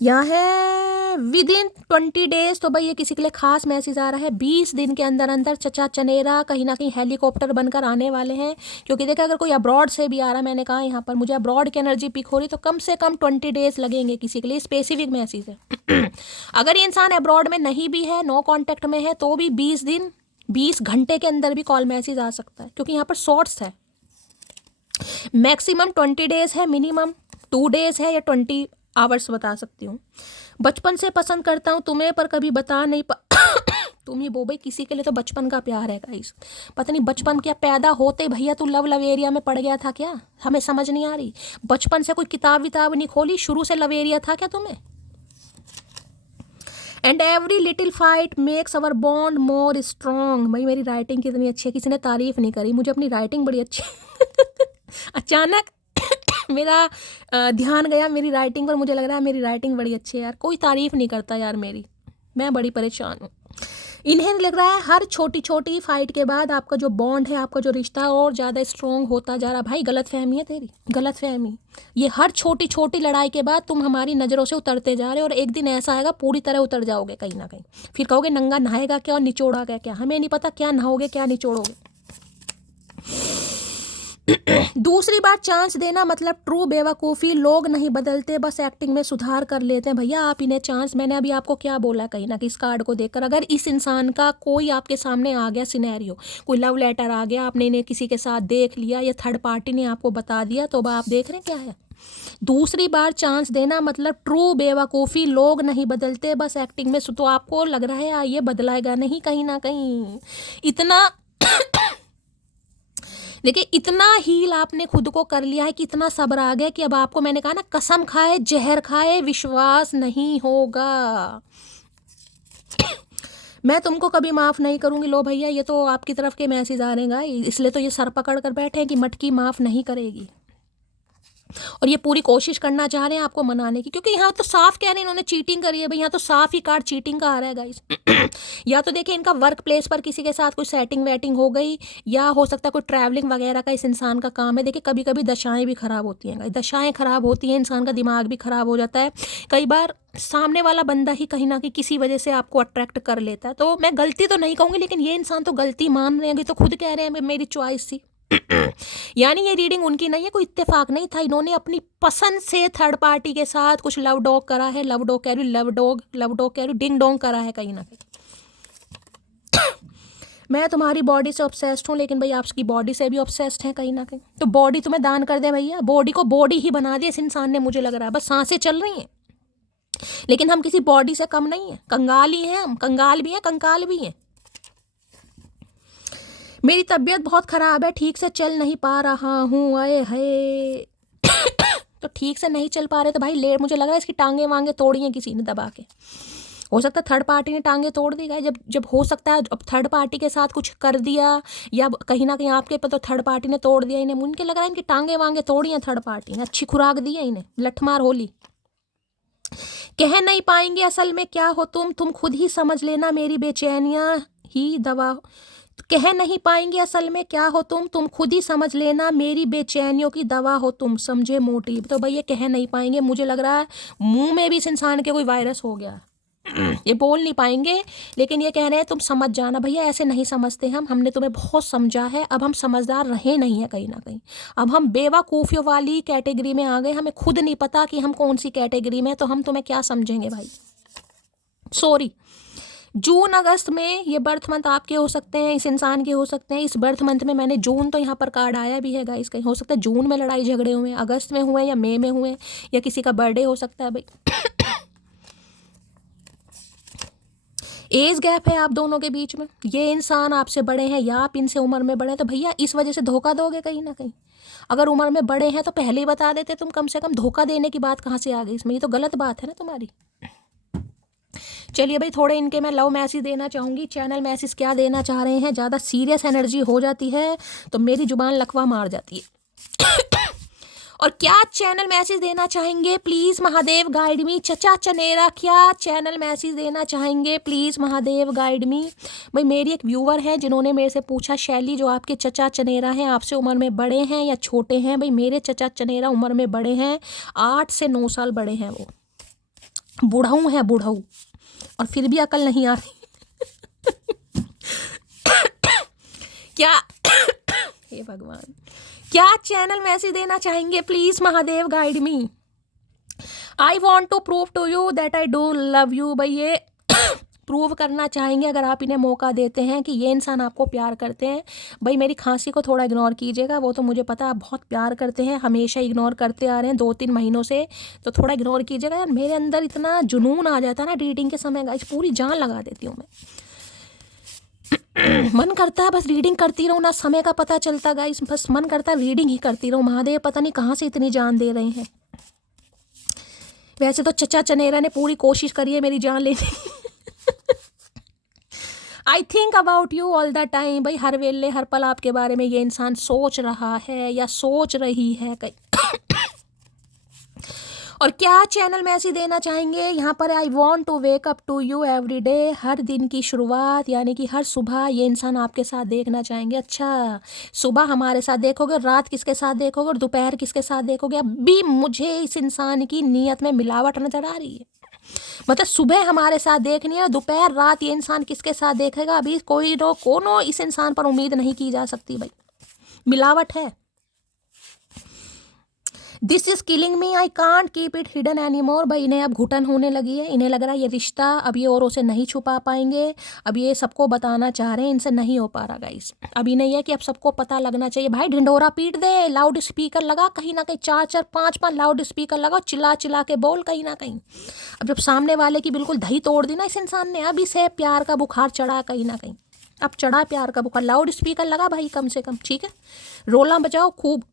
यहाँ है विद इन 20 डेज, तो भाई ये किसी के लिए खास मैसेज आ रहा है। 20 दिन के अंदर अंदर चचा चनेरा कहीं ना कहीं हेलीकॉप्टर बनकर आने वाले हैं। क्योंकि देखा, अगर कोई अब्रॉड से भी आ रहा है, मैंने कहा यहाँ पर मुझे अब्रॉड की एनर्जी पिक हो रही, तो कम से कम 20 डेज लगेंगे किसी के लिए, स्पेसिफिक मैसेज है। अगर ये इंसान अब्रॉड में नहीं भी है, नो कॉन्टैक्ट में है, तो भी 20 दिन 20 घंटे के अंदर भी कॉल मैसेज आ सकता है, क्योंकि यहाँ पर शॉर्ट्स है। मैक्सिमम 20 डेज है, मिनिमम 2 डेज है, या 20 आवर्स बता सकती हूँ। बचपन से पसंद करता हूँ तुम्हें, पर कभी बता नहीं तुम ही वो भाई, किसी के लिए तो बचपन का प्यार है गाइस। पता नहीं बचपन क्या, पैदा होते भैया तू लव एरिया में पड़ गया था क्या? हमें समझ नहीं आ रही। बचपन से कोई किताब विताब नहीं खोली, शुरू से लव एरिया था क्या तुम्हें? And every little fight makes our bond more strong. भाई मेरी राइटिंग कितनी अच्छी है, किसी ने तारीफ नहीं करी, मुझे अपनी राइटिंग बड़ी अच्छी अचानक मेरा ध्यान गया मेरी राइटिंग पर, मुझे लग रहा है मेरी राइटिंग बड़ी अच्छी है यार, कोई तारीफ नहीं करता यार मेरी, मैं बड़ी परेशान हूँ। इन्हें लग रहा है हर छोटी छोटी फाइट के बाद आपका जो बॉन्ड है, आपका जो रिश्ता और ज़्यादा स्ट्रॉन्ग होता जा रहा। भाई गलत फहमी है तेरी, गलत फहमी। ये हर छोटी छोटी लड़ाई के बाद तुम हमारी नज़रों से उतरते जा रहे हो, और एक दिन ऐसा आएगा पूरी तरह उतर जाओगे कहीं ना कहीं। फिर कहोगे नंगा नहाएगा क्या और निचोड़ा गया क्या? हमें नहीं पता क्या नहाओगे क्या निचोड़ोगे। दूसरी बार चांस देना मतलब ट्रू बेवकूफ़ी। लोग नहीं बदलते, बस एक्टिंग में सुधार कर लेते हैं। भैया आप इन्हें चांस, मैंने अभी आपको क्या बोला कहीं ना कि इस कार्ड को देखकर, अगर इस इंसान का कोई आपके सामने आ गया सिनेरियो, कोई लव लेटर आ गया, आपने इन्हें किसी के साथ देख लिया, या थर्ड पार्टी ने आपको बता दिया, तो अब आप देख रहे हैं क्या है। दूसरी बार चांस देना मतलब ट्रू बेवकूफ़ी। लोग नहीं बदलते, बस एक्टिंग में। तो आपको लग रहा है ये बदलाएगा नहीं कहीं ना कहीं। इतना देखिए, इतना हील आपने खुद को कर लिया है कि इतना सब्र आ गया कि अब आपको, मैंने कहा ना, कसम खाए जहर खाए विश्वास नहीं होगा। मैं तुमको कभी माफ़ नहीं करूंगी। लो भैया, ये तो आपकी तरफ के मैसेज आ रहे हैं, इसलिए तो ये सर पकड़ कर बैठे हैं कि मटकी माफ़ नहीं करेगी। और ये पूरी कोशिश करना चाह रहे हैं आपको मनाने की, क्योंकि यहाँ तो साफ कह रहे हैं इन्होंने चीटिंग करी है। भाई यहाँ तो साफ ही कार्ड चीटिंग का आ रहा है गाइस। या तो देखिए इनका वर्क प्लेस पर किसी के साथ कोई सेटिंग वेटिंग हो गई, या हो सकता है कोई ट्रैवलिंग वगैरह का इस इंसान का काम है। देखिए कभी कभी दशाएं भी खराब होती हैं गाइस, दशाएं खराब होती हैं, इंसान का दिमाग भी खराब हो जाता है। कई बार सामने वाला बंदा ही कहीं ना कहीं किसी वजह से आपको अट्रैक्ट कर लेता है। तो मैं गलती तो नहीं कहूँगी, लेकिन ये इंसान तो गलती मान रहे हैं, तो खुद कह रहे हैं मेरी चॉइस थी। यानी ये रीडिंग उनकी नहीं है, कोई इत्तेफाक नहीं था। इन्होंने अपनी पसंद से थर्ड पार्टी के साथ कुछ लव डॉग करा है, लव डॉग कह रही डिंग डोंग करा है कहीं ना कहीं। मैं तुम्हारी बॉडी से ऑब्सेस्ड हूँ, लेकिन भाई आपकी बॉडी से भी ऑब्सेस्ड है कहीं ना कहीं। तो बॉडी तुम्हें दान कर दे भैया, बॉडी को बॉडी ही बना दिया इस इंसान ने, मुझे लग रहा है। बस सांसें चल रही हैं, लेकिन हम किसी बॉडी से कम नहीं है। कंगाल ही हैं हम, कंगाल भी हैं कंकाल भी हैं। मेरी तबीयत बहुत ख़राब है, ठीक से चल नहीं पा रहा हूँ। आए है तो ठीक से नहीं चल पा रहे तो भाई लेट, मुझे लग रहा है इसकी टांगे वांगे तोड़ी हैं किसी ने दबा के। हो सकता है थर्ड पार्टी ने टांगे तोड़ दी गए, जब हो सकता है अब थर्ड पार्टी के साथ कुछ कर दिया, या कहीं ना कहीं आपके पर तो थर्ड पार्टी ने तोड़ दिया इन्हें। मुझे लग रहा है इनकी टांगे वांगे तोड़ी हैं थर्ड पार्टी ने, अच्छी खुराक दी है इन्हें, लठमार होली। कह नहीं पाएंगे असल में क्या हो तुम खुद ही समझ लेना, मेरी बेचैनियाँ ही दवा। कह नहीं पाएंगे असल में क्या हो तुम खुद ही समझ लेना, मेरी बेचैनियों की दवा हो तुम, समझे मोटिव। तो भाई ये कह नहीं पाएंगे, मुझे लग रहा है मुंह में भी इस इंसान के कोई वायरस हो गया। ये बोल नहीं पाएंगे, लेकिन ये कह रहे हैं तुम समझ जाना। भैया ऐसे नहीं समझते हमने तुम्हें बहुत समझा है, अब हम समझदार रहे नहीं है कहीं ना कहीं। अब हम बेवकूफ़ियों वाली कैटेगरी में आ गए, हमें खुद नहीं पता कि हम कौन सी कैटेगरी में, तो हम तुम्हें क्या समझेंगे भाई, सॉरी। जून अगस्त में ये बर्थ मंथ आपके हो सकते हैं, इस इंसान के हो सकते हैं। इस बर्थ मंथ में मैंने जून, तो यहाँ पर कार्ड आया भी है गाइस, कहीं हो सकता है जून में लड़ाई झगड़े हुए, अगस्त में हुए, या मई में हुए, या किसी का बर्थडे हो सकता है भाई। एज गैप है आप दोनों के बीच में, ये इंसान आपसे बड़े हैं या आप इनसे उम्र में बड़े हैं, तो भैया इस वजह से धोखा दोगे कहीं ना कहीं। अगर उम्र में बड़े हैं तो पहले ही बता देते तुम, कम से कम धोखा देने की बात कहाँ से आ गई इसमें, ये तो गलत बात है ना तुम्हारी। चलिए भाई, थोड़े इनके मैं लव मैसेज देना चाहूँगी। चैनल मैसेज क्या देना चाह रहे हैं, ज़्यादा सीरियस एनर्जी हो जाती है तो मेरी जुबान लकवा मार जाती है। और क्या चैनल मैसेज देना चाहेंगे प्लीज़ महादेव गाइड मी। चचा चनेरा क्या चैनल मैसेज देना चाहेंगे प्लीज़ महादेव गाइड मी। भाई मेरी एक व्यूवर है जिन्होंने मेरे से पूछा, शैली जो आपके चचा चनेरा हैं आपसे उम्र में बड़े हैं या छोटे हैं। भाई मेरे चचा चनेरा उम्र में बड़े हैं, 8 से 9 साल बड़े हैं, वो बुढ़ऊ है बुढ़ऊ, और फिर भी अकल नहीं आ रही। क्या हे भगवान, क्या चैनल मैसेज देना चाहेंगे please Mahadev guide me. I want to prove to you that I do love you. भाई ये प्रूव करना चाहेंगे अगर आप इन्हें मौका देते हैं कि ये इंसान आपको प्यार करते हैं। भाई मेरी खांसी को थोड़ा इग्नोर कीजिएगा, वो तो मुझे पता आप बहुत प्यार करते हैं, हमेशा इग्नोर करते आ रहे हैं 2-3 महीनों से, तो थोड़ा इग्नोर कीजिएगा यार। मेरे अंदर इतना जुनून आ जाता है ना रीडिंग के समय गाइस, पूरी जान लगा देती हूँ मैं। मन करता है बस रीडिंग करती रहूँ, ना समय का पता चलता गाइस, बस मन करता है रीडिंग ही करती रहूँ। महादेव पता नहीं कहाँ से इतनी जान दे रहे हैं। वैसे तो चचा चनेरा ने पूरी कोशिश करी है मेरी जान लेने की। I think about you all the time. भाई हर वेले हर पल आपके बारे में ये इंसान सोच रहा है या सोच रही है कहीं। और क्या चैनल मैसेज देना चाहेंगे यहाँ पर, I want to wake up to you every day. हर दिन की शुरुआत यानी कि हर सुबह ये इंसान आपके साथ देखना चाहेंगे। अच्छा, सुबह हमारे साथ देखोगे, रात किसके साथ देखोगे और दोपहर किसके साथ देखोगे। अभी मुझे इस इंसान की नीयत में मिलावट नजर आ रही है। मतलब सुबह हमारे साथ देखनी है, दोपहर रात ये इंसान किसके साथ देखेगा, अभी कोई कोनो इस इंसान पर उम्मीद नहीं की जा सकती। भाई मिलावट है। This is killing me, I can't keep it hidden any more. भाई इन्हें अब घुटन होने लगी है, इन्हें लग रहा है ये रिश्ता अब ये औरों से नहीं छुपा पाएंगे, अब ये सबको बताना चाह रहे हैं, इनसे नहीं हो पा रहा गाइस। अब इन्हें यह कि अब सबको पता लगना चाहिए। भाई ढिंडोरा पीट दे, लाउड स्पीकर लगा कहीं ना कहीं, 4-4 5-5 लाउड स्पीकर लगाओ, चिल्ला चिल्ला के बोल कहीं ना कहीं। अब जब सामने वाले की बिल्कुल दही तोड़ दी ना इस इंसान ने, अब इसे प्यार का बुखार चढ़ा कहीं ना कहीं, अब चढ़ा प्यार का बुखार। लाउड स्पीकर लगा भाई कम से कम, ठीक है, रोला बजाओ खूब।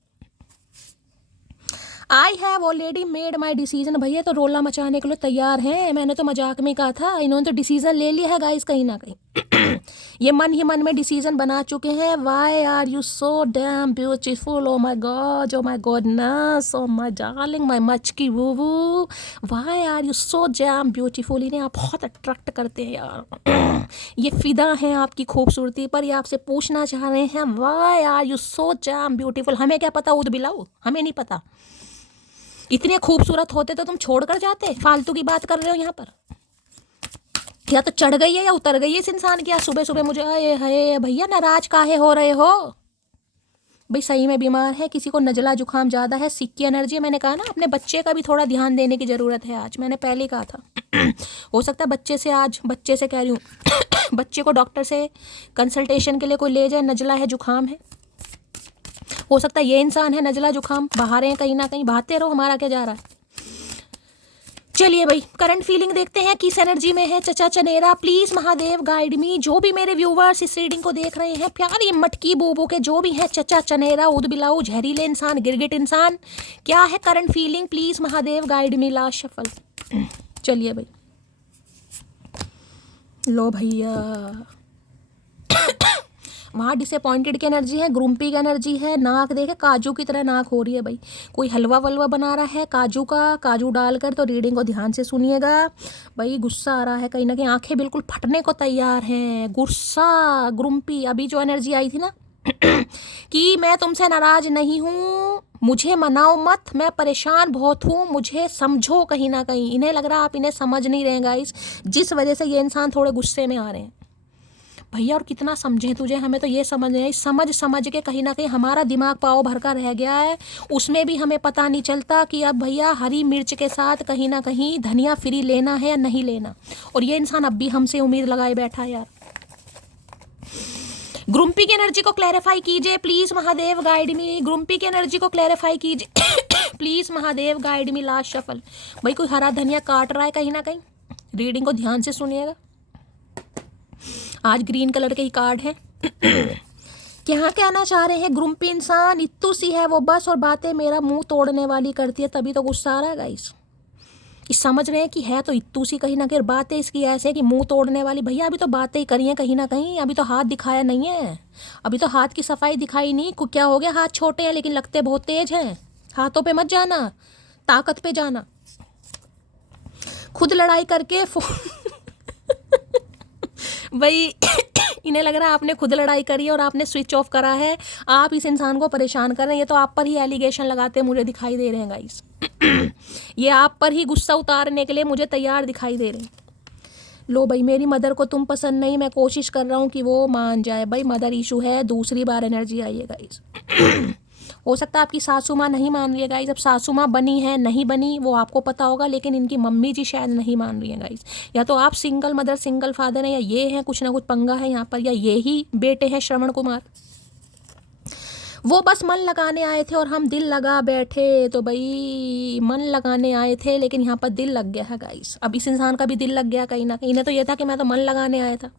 I have already made my decision. भैया तो रोला मचाने के लिए तैयार हैं, मैंने तो मजाक में कहा था, इन्होंने तो डिसीजन ले लिया है गाइस कहीं ना कहीं। ये मन ही मन में डिसीजन बना चुके हैं। Why are you so damn beautiful, oh my God, oh my goodness, oh my darling, my मचकी woo woo, why are you so damn beautiful. इन्हें आप बहुत अट्रैक्ट करते हैं यार। ये फिदा हैं आपकी खूबसूरती पर, ये आपसे पूछना चाह रहे हैं why are you so damn beautiful. हमें क्या पता ऊद बिलाओ, हमें नहीं पता। इतने खूबसूरत होते तो तुम छोड़कर जाते, फालतू की बात कर रहे हो यहाँ पर। या तो चढ़ गई है या उतर गई है इस इंसान की। सुबह सुबह मुझे आए है भैया नाराज काहे हो रहे हो। भाई सही में बीमार है, किसी को नजला जुकाम ज़्यादा है, सिक्की एनर्जी। मैंने कहा ना अपने बच्चे का भी थोड़ा ध्यान देने की ज़रूरत है आज, मैंने पहले कहा था। हो सकता है बच्चे से कह रही हूँ बच्चे को डॉक्टर से कंसल्टेशन के लिए कोई ले जाए, नजला है जुकाम है। हो सकता है ये इंसान है नजला जुकाम, बहा रहे हैं कहीं ना कहीं, बहाते रहो, हमारा क्या जा रहा है। चलिए भाई करंट फीलिंग देखते हैं किस एनर्जी में है चचा चनेरा। Please Mahadev guide me. जो भी मेरे व्यूवर्स इस रीडिंग को देख रहे हैं, प्यारी मटकी बोबो के जो भी हैं, चचा चनेरा, उद बिलाऊ, जहरीले इंसान, गिरगिट इंसान, क्या है current feeling, please Mahadev guide me. Last shuffle. चलिए भाई, लो भैया। वहाँ डिसअपॉइंटेड की एनर्जी है, ग्रुम्पी की एनर्जी है, नाक देखे काजू की तरह नाक हो रही है। भाई कोई हलवा वलवा बना रहा है काजू का, काजू डालकर, तो रीडिंग को ध्यान से सुनिएगा। भाई गुस्सा आ रहा है कहीं ना कहीं, आंखें बिल्कुल फटने को तैयार हैं, गुस्सा, ग्रुम्पी। अभी जो एनर्जी आई थी ना कि मैं तुमसे नाराज नहीं हूँ, मुझे मनाओ मत, मैं परेशान बहुत हूँ, मुझे समझो कहीं ना कहीं। इन्हें लग रहा है आप इन्हें समझ नहीं रहे गाइस, जिस वजह से ये इंसान थोड़े गुस्से में आ रहे हैं। भैया और कितना समझे तुझे, हमें तो ये समझ नहीं, समझ के कहीं ना कहीं हमारा दिमाग पाव भर का रह गया है। उसमें भी हमें पता नहीं चलता कि अब भैया हरी मिर्च के साथ कहीं ना कहीं धनिया फ्री लेना है या नहीं लेना। और ये इंसान अब भी हमसे उम्मीद लगाए बैठा है यार। ग्रुम्पी की एनर्जी को क्लैरिफाई कीजिए please Mahadev guide me. Grumpy की एनर्जी को क्लैरिफाई कीजिए please Mahadev guide me. Last shuffle. भाई कोई हरा धनिया काट रहा है कहीं ना कहीं, रीडिंग को ध्यान से सुनिएगा। आज ग्रीन कलर के ही कार्ड हैं। क्या कहना चाह रहे हैं? ग्रुम्पी इंसान, इत्तू सी है वो बस, और बातें मेरा मुंह तोड़ने वाली करती है, तभी तो गुस्सा आ रहा है गाइस। इस समझ रहे हैं कि है तो इत्तू सी कहीं ना कहीं, बातें इसकी ऐसे कि मुंह तोड़ने वाली। भैया अभी तो बातें ही करी हैं कहीं ना कहीं, अभी तो हाथ दिखाया नहीं है, अभी तो हाथ की सफाई दिखाई नहीं। क्या हो गया? हाथ छोटे हैं लेकिन लगते बहुत तेज हैं। हाथों पे मत जाना, ताकत पे जाना। खुद लड़ाई करके भाई इन्हें लग रहा है आपने खुद लड़ाई करी है और आपने स्विच ऑफ करा है, आप इस इंसान को परेशान कर रहे हैं। ये तो आप पर ही एलिगेशन लगाते मुझे दिखाई दे रहे हैं गाइस। ये आप पर ही गुस्सा उतारने के लिए मुझे तैयार दिखाई दे रहे हैं। लो भाई, मेरी मदर को तुम पसंद नहीं, मैं कोशिश कर रहा हूँ कि वो मान जाए। भाई मदर इशू है, दूसरी बार एनर्जी आई है गाइस। हो सकता है आपकी सासू माँ नहीं मान रही है गाइस। अब सासू माँ बनी है नहीं बनी वो आपको पता होगा, लेकिन इनकी मम्मी जी शायद नहीं मान रही है गाइस। या तो आप सिंगल मदर सिंगल फादर हैं, या ये हैं, कुछ ना कुछ पंगा है यहाँ पर, या ये ही बेटे हैं श्रवण कुमार। वो बस मन लगाने आए थे और हम दिल लगा बैठे। तो भाई मन लगाने आए थे लेकिन यहाँ पर दिल लग गया है गाइस। अब इस इंसान का भी दिल लग गया कहीं ना कहीं। इन्हें तो ये था कि मैं तो मन लगाने आया था,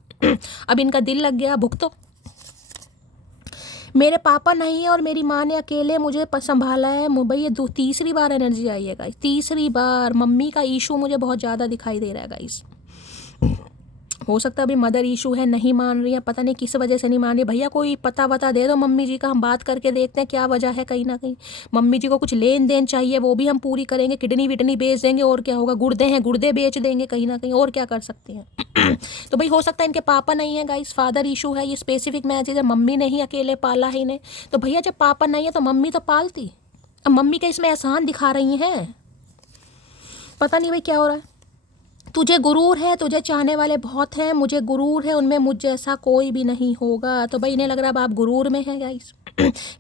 अब इनका दिल लग गया, भुगतो। मेरे पापा नहीं है और मेरी माँ ने अकेले मुझे संभाला है। भाई ये तीसरी बार एनर्जी आई है गाइस, तीसरी बार। मम्मी का इशू मुझे बहुत ज़्यादा दिखाई दे रहा है गाइस। हो सकता है अभी मदर इशू है, नहीं मान रही है, पता नहीं किस वजह से नहीं मान रही। भैया कोई पता वता दे दो मम्मी जी का, हम बात करके देखते हैं क्या वजह है। कहीं ना कहीं मम्मी जी को कुछ लेन देन चाहिए, वो भी हम पूरी करेंगे। किडनी विडनी बेच देंगे, और क्या होगा? गुर्दे हैं, गुर्दे बेच देंगे कहीं ना कहीं, और क्या कर सकते हैं। तो भाई हो सकता है इनके पापा नहीं है गाइस, फादर इशू है। ये स्पेसिफिक मैसेज है, मम्मी ने ही अकेले पाला है इन्हें। तो भैया जब पापा नहीं है तो मम्मी तो पालती। अब मम्मी का इसमें एहसान दिखा रही हैं, पता नहीं भाई क्या हो रहा है। तुझे गुरूर है, तुझे चाहने वाले बहुत हैं, मुझे गुरूर है, उनमें मुझ जैसा कोई भी नहीं होगा। तो भाई इन्हें लग रहा है अब आप गुरूर में हैं गाइस,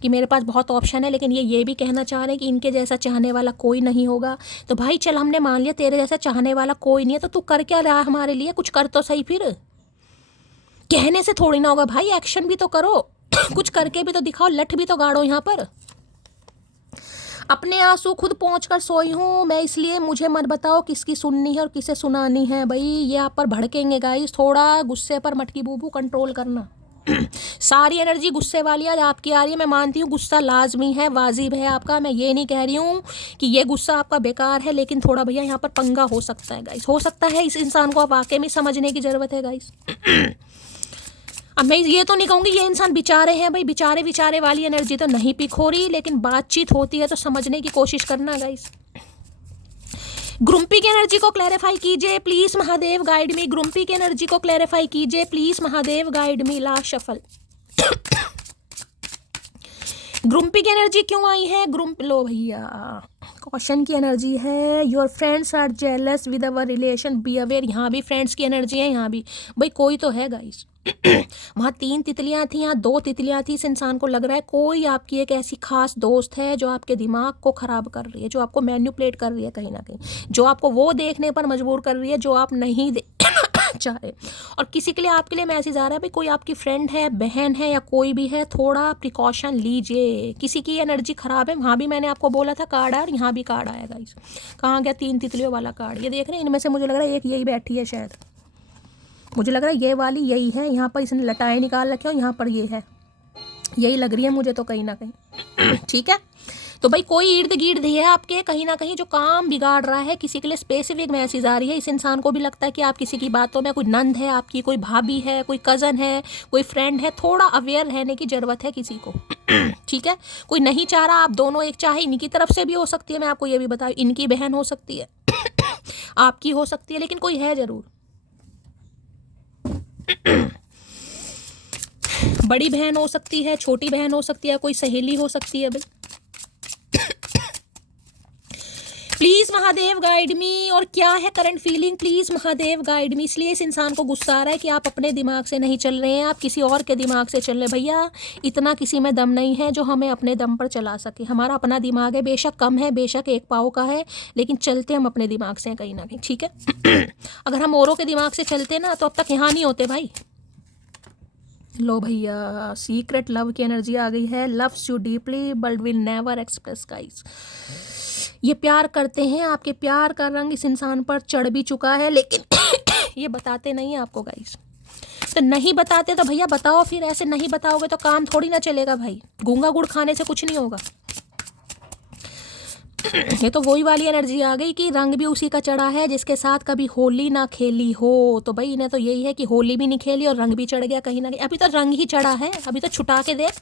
कि मेरे पास बहुत ऑप्शन है, लेकिन ये भी कहना चाह रहे हैं कि इनके जैसा चाहने वाला कोई नहीं होगा। तो भाई चल, हमने मान लिया तेरे जैसा चाहने वाला कोई नहीं है, तो तू कर क्या रहा है हमारे लिए? कुछ कर तो सही। फिर कहने से थोड़ी ना होगा भाई, एक्शन भी तो करो। कुछ करके भी तो दिखाओ, लठ भी तो गाड़ो यहाँ पर। अपने आंसू खुद पहुँच कर सोई हूँ मैं, इसलिए मुझे मत बताओ किसकी सुननी है और किसे सुनानी है। भाई ये आप पर भड़केंगे गाइस, थोड़ा गुस्से पर मटकी बूबू कंट्रोल करना। सारी एनर्जी गुस्से वाली आज आपकी आ रही है। मैं मानती हूँ गुस्सा लाजमी है, वाजिब है आपका, मैं ये नहीं कह रही हूँ कि ये गुस्सा आपका बेकार है, लेकिन थोड़ा भैया यहाँ पर पंगा हो सकता है गाइस। हो सकता है इस इंसान को आप वाकई में समझने की ज़रूरत है गाइस। अब मैं ये तो नहीं कहूँगी ये इंसान बेचारे हैं, भाई बेचारे विचारे वाली एनर्जी तो नहीं पिक हो रही, लेकिन बातचीत होती है तो समझने की कोशिश करना गाइस। ग्रुम्पी की एनर्जी को क्लैरिफाई कीजिए please Mahadev, guide me. Grumpy की एनर्जी को क्लैरिफाई कीजिए please Mahadev, guide me. Last shuffle. Grumpy की एनर्जी क्यों आई है? लो भैया, क्वेश्चन की एनर्जी है। Your friends are jealous with our relation, be aware. यहाँ भी फ्रेंड्स की एनर्जी है, यहाँ भी। भाई कोई तो है गाइस। वहाँ 3 तितलियाँ थी, यहाँ 2 तितलियाँ थी। इस इंसान को लग रहा है कोई आपकी एक ऐसी खास दोस्त है जो आपके दिमाग को ख़राब कर रही है, जो आपको मैन्युपुलेट कर रही है कहीं ना कहीं, जो आपको वो देखने पर मजबूर कर रही है जो आप नहीं चाह रहे। और किसी के लिए आपके लिए मैसेज आ रहा है भाई, कोई आपकी फ्रेंड है, बहन है, या कोई भी है, थोड़ा प्रिकॉशन लीजिए। किसी की एनर्जी ख़राब है। वहाँ भी मैंने आपको बोला था कार्ड आया, और यहाँ भी कार्ड आया गाइस। कहाँ गया 3 तितलियों वाला कार्ड? ये देख रहे हैं, इनमें से मुझे लग रहा है एक यही बैठी है शायद। मुझे लग रहा है ये वाली यही है। यहाँ पर इसने लटाएं निकाल रखे और यहाँ पर ये है, यही लग रही है मुझे तो कहीं ना कहीं। ठीक है, तो भाई कोई इर्द गिर्द है आपके कहीं ना कहीं जो काम बिगाड़ रहा है। किसी के लिए स्पेसिफिक मैसेज आ रही है। इस इंसान को भी लगता है कि आप किसी की बातों में, कोई नंद है आपकी, कोई भाभी है, कोई कज़न है, कोई फ्रेंड है, थोड़ा अवेयर रहने की ज़रूरत है किसी को। ठीक है, कोई नहीं चाह रहा आप दोनों एक, चाहे इनकी तरफ से भी हो सकती है, मैं आपको ये भी बताऊँ, इनकी बहन हो सकती है, आपकी हो सकती है, लेकिन कोई है ज़रूर। बड़ी बहन हो सकती है, छोटी बहन हो सकती है, कोई सहेली हो सकती है। भाई प्लीज महादेव गाइड मी। और क्या है current feeling? Please Mahadev guide मी। इसलिए इस इंसान को गुस्सा आ रहा है कि आप अपने दिमाग से नहीं चल रहे हैं, आप किसी और के दिमाग से चल रहे हैं। भैया इतना किसी में दम नहीं है जो हमें अपने दम पर चला सके। हमारा अपना दिमाग है, बेशक कम है, बेशक 1 पाव का है, लेकिन चलते हम अपने दिमाग से कहीं ना कहीं। ठीक है, अगर हम औरों के दिमाग से चलते ना तो अब तक यहाँ नहीं होते भाई। लो भैया, सीक्रेट लव की एनर्जी आ गई है। Loves you deeply but will never express guys. ये प्यार करते हैं, आपके प्यार का रंग इस इंसान पर चढ़ भी चुका है, लेकिन ये बताते नहीं हैं आपको गाइस। तो नहीं बताते तो भैया बताओ फिर, ऐसे नहीं बताओगे तो काम थोड़ी ना चलेगा भाई। गूंगा गुड़ खाने से कुछ नहीं होगा। ये तो वही वाली एनर्जी आ गई कि रंग भी उसी का चढ़ा है जिसके साथ कभी होली ना खेली हो। तो भाई इन्हें तो यही है कि होली भी नहीं खेली और रंग भी चढ़ गया कहीं ना कहीं। अभी तो रंग ही चढ़ा है, अभी तो छुटा के देख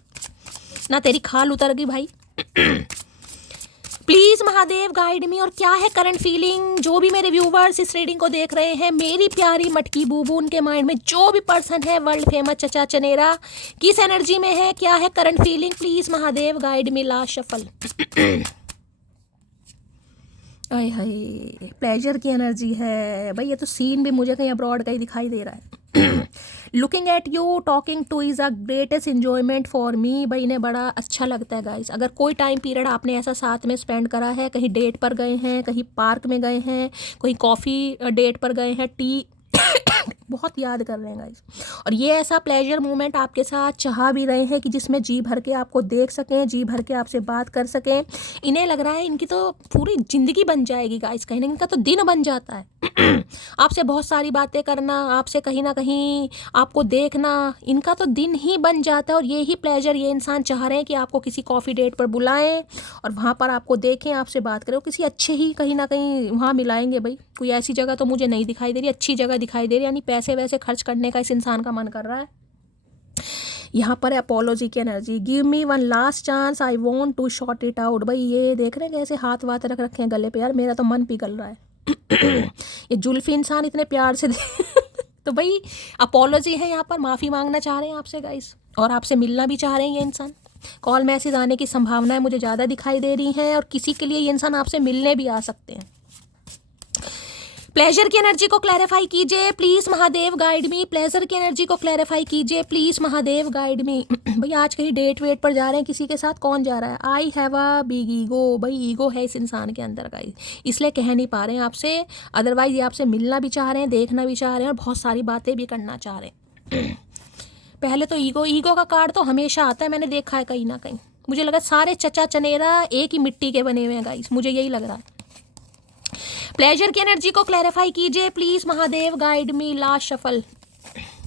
ना, तेरी खाल उतर गई भाई। प्लीज महादेव गाइड मी। और क्या है करंट फीलिंग, जो भी मेरे व्यूवर्स इस रीडिंग को देख रहे हैं, मेरी प्यारी मटकी बूबू, उनके माइंड में जो भी पर्सन है वर्ल्ड फेमस चचा चनेरा, किस एनर्जी में है, क्या है current feeling, please Mahadev guide me. Last shuffle. I hi, pleasure की एनर्जी है भाई। ये तो सीन भी मुझे कहीं अब्रॉड का ही दिखाई दे रहा है। Looking at you talking two is a greatest enjoyment for me. भाई इन्हें बड़ा अच्छा लगता है गाइस। अगर कोई टाइम पीरियड आपने ऐसा साथ में स्पेंड करा है, कहीं डेट पर गए हैं, कहीं पार्क में गए हैं, कोई कॉफ़ी डेट पर गए हैं, टी बहुत याद कर रहे हैं गाइस। और ये ऐसा प्लेजर मोमेंट आपके साथ चाह भी रहे हैं कि जिसमें जी भर के आपको देख सकें, जी भर के आपसे बात कर सकें। इन्हें लग रहा है इनकी तो पूरी ज़िंदगी बन जाएगी गाइस, कहीं ना इनका तो दिन बन जाता है। आपसे बहुत सारी बातें करना, आपसे कहीं ना कहीं आपको देखना, इनका तो दिन ही बन जाता है। और ये ही प्लेजर ये इंसान चाह रहे हैं कि आपको किसी कॉफ़ी डेट पर बुलाएं और वहाँ पर आपको देखें, आपसे बात करें, किसी अच्छे ही कहीं ना कहीं वहाँ मिलाएंगे भाई। कोई ऐसी जगह तो मुझे नहीं दिखाई दे रही, अच्छी जगह दिखाई दे रही, यानी पैसे वैसे खर्च करने का इस इंसान का मन कर रहा है। यहाँ पर है अपोलॉजी की energy. Give me one last chance, I want to sort it out. भाई ये देख रहे हैं कैसे हाथ वाथ रख रखे हैं गले पे, यार मेरा तो मन पिघल रहा है। ये जुल्फी इंसान इतने प्यार से तो भाई अपोलॉजी है, यहाँ पर माफ़ी मांगना चाह रहे हैं आपसे गाइस, और आपसे मिलना भी चाह रहे हैं ये इंसान। कॉल मैसेज आने की संभावनाएं मुझे ज़्यादा दिखाई दे रही हैं, और किसी के लिए ये इंसान आपसे मिलने भी आ सकते हैं। प्लेजर की एनर्जी को क्लैरिफाई कीजिए please Mahadev guide me. Pleasure की एनर्जी को क्लैरिफाई कीजिए प्लीज महादेव गाइड मी। भाई आज कहीं डेट वेट पर जा रहे हैं किसी के साथ, कौन जा रहा है? I have a big ego. भाई ईगो है इस इंसान के अंदर का, इसलिए कह नहीं पा रहे हैं आपसे। अदरवाइज ये आपसे मिलना भी चाह रहे हैं, देखना भी चाह रहे हैं, और बहुत सारी बातें भी करना चाह रहे हैं। पहले तो ईगो का कार्ड तो हमेशा आता है, मैंने देखा है कहीं ना कहीं। मुझे लगा सारे चचा चनेरा एक ही मिट्टी के बने हुए हैं गाइस, मुझे यही लग रहा है। प्लेजर की एनर्जी को क्लैरिफाई कीजिए please Mahadev guide me. Last shuffle.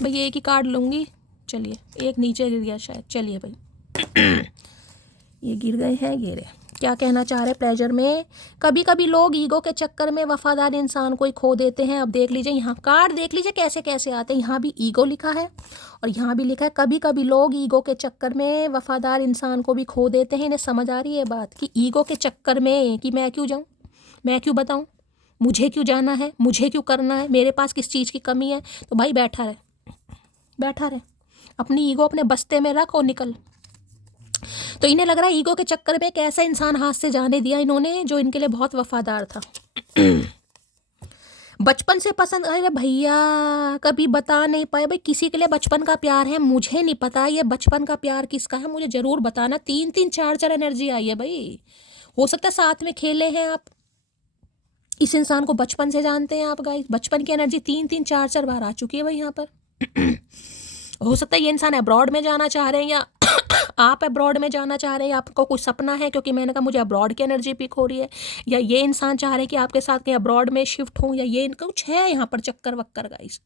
भाई एक ही कार्ड लूँगी, चलिए एक नीचे गिर गया शायद, चलिए भाई ये गिर गए हैं, ये रहे। क्या कहना चाह रहे प्लेजर में? कभी कभी लोग ईगो के चक्कर में वफादार इंसान को ही खो देते हैं। अब देख लीजिए यहाँ कार्ड, देख लीजिए कैसे कैसे आते हैं। यहाँ भी ईगो लिखा है और यहाँ भी लिखा है कभी कभी लोग ईगो के चक्कर में वफादार इंसान को भी खो देते हैं। इन्हें समझ आ रही है बात कि ईगो के चक्कर में कि मैं क्यों जाऊँ, मैं क्यों बताऊँ, मुझे क्यों जाना है, मुझे क्यों करना है, मेरे पास किस चीज़ की कमी है। तो भाई बैठा रहे, अपनी ईगो अपने बस्ते में रख और निकल। तो इन्हें लग रहा है ईगो के चक्कर में एक ऐसा इंसान हाथ से जाने दिया इन्होंने जो इनके लिए बहुत वफादार था, बचपन से पसंद। अरे भैया कभी बता नहीं पाए भाई, किसी के लिए बचपन का प्यार है, मुझे नहीं पता ये बचपन का प्यार किसका है, मुझे ज़रूर बताना। 3-3 4-4 एनर्जी आई है भाई। हो सकता है साथ में खेले हैं आप, इस इंसान को बचपन से जानते हैं आप गाइस। बचपन की एनर्जी 3-3 4-4 बार आ चुकी है भाई यहाँ पर। हो सकता है ये इंसान अब्रॉड में जाना चाह रहे हैं, या आप अब्रॉड में जाना चाह रहे हैं, आपको कुछ सपना है, क्योंकि मैंने कहा मुझे अब्रॉड की एनर्जी पिक हो रही है। या ये इंसान चाह रहे हैं कि आपके साथ कहीं अब्रॉड में शिफ्ट हो, या ये इनका कुछ है यहाँ पर चक्कर वक्कर गाइस।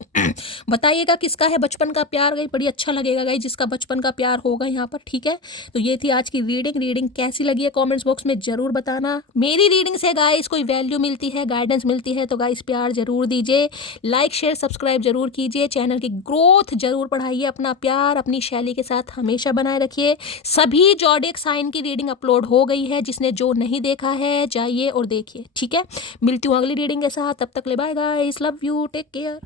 बताइएगा किसका है बचपन का प्यार गाइस, बड़ी अच्छा लगेगा गाइस जिसका बचपन का प्यार होगा यहाँ पर। ठीक है, तो ये थी आज की रीडिंग कैसी लगी है कॉमेंट्स बॉक्स में ज़रूर बताना। मेरी रीडिंग से गाइस कोई वैल्यू मिलती है, गाइडेंस मिलती है तो गाइस प्यार ज़रूर दीजिए, लाइक शेयर सब्सक्राइब जरूर कीजिए, चैनल की ग्रोथ जरूर बढ़ाइए, अपना प्यार अपनी शैली के साथ हमेशा बनाए रखिए। सभी ज़ोडिएक साइन की रीडिंग अपलोड हो गई है, जिसने जो नहीं देखा है जाइए और देखिए। ठीक है, मिलती हूँ अगली रीडिंग के साथ, तब तक ले bye guys, love you, take care.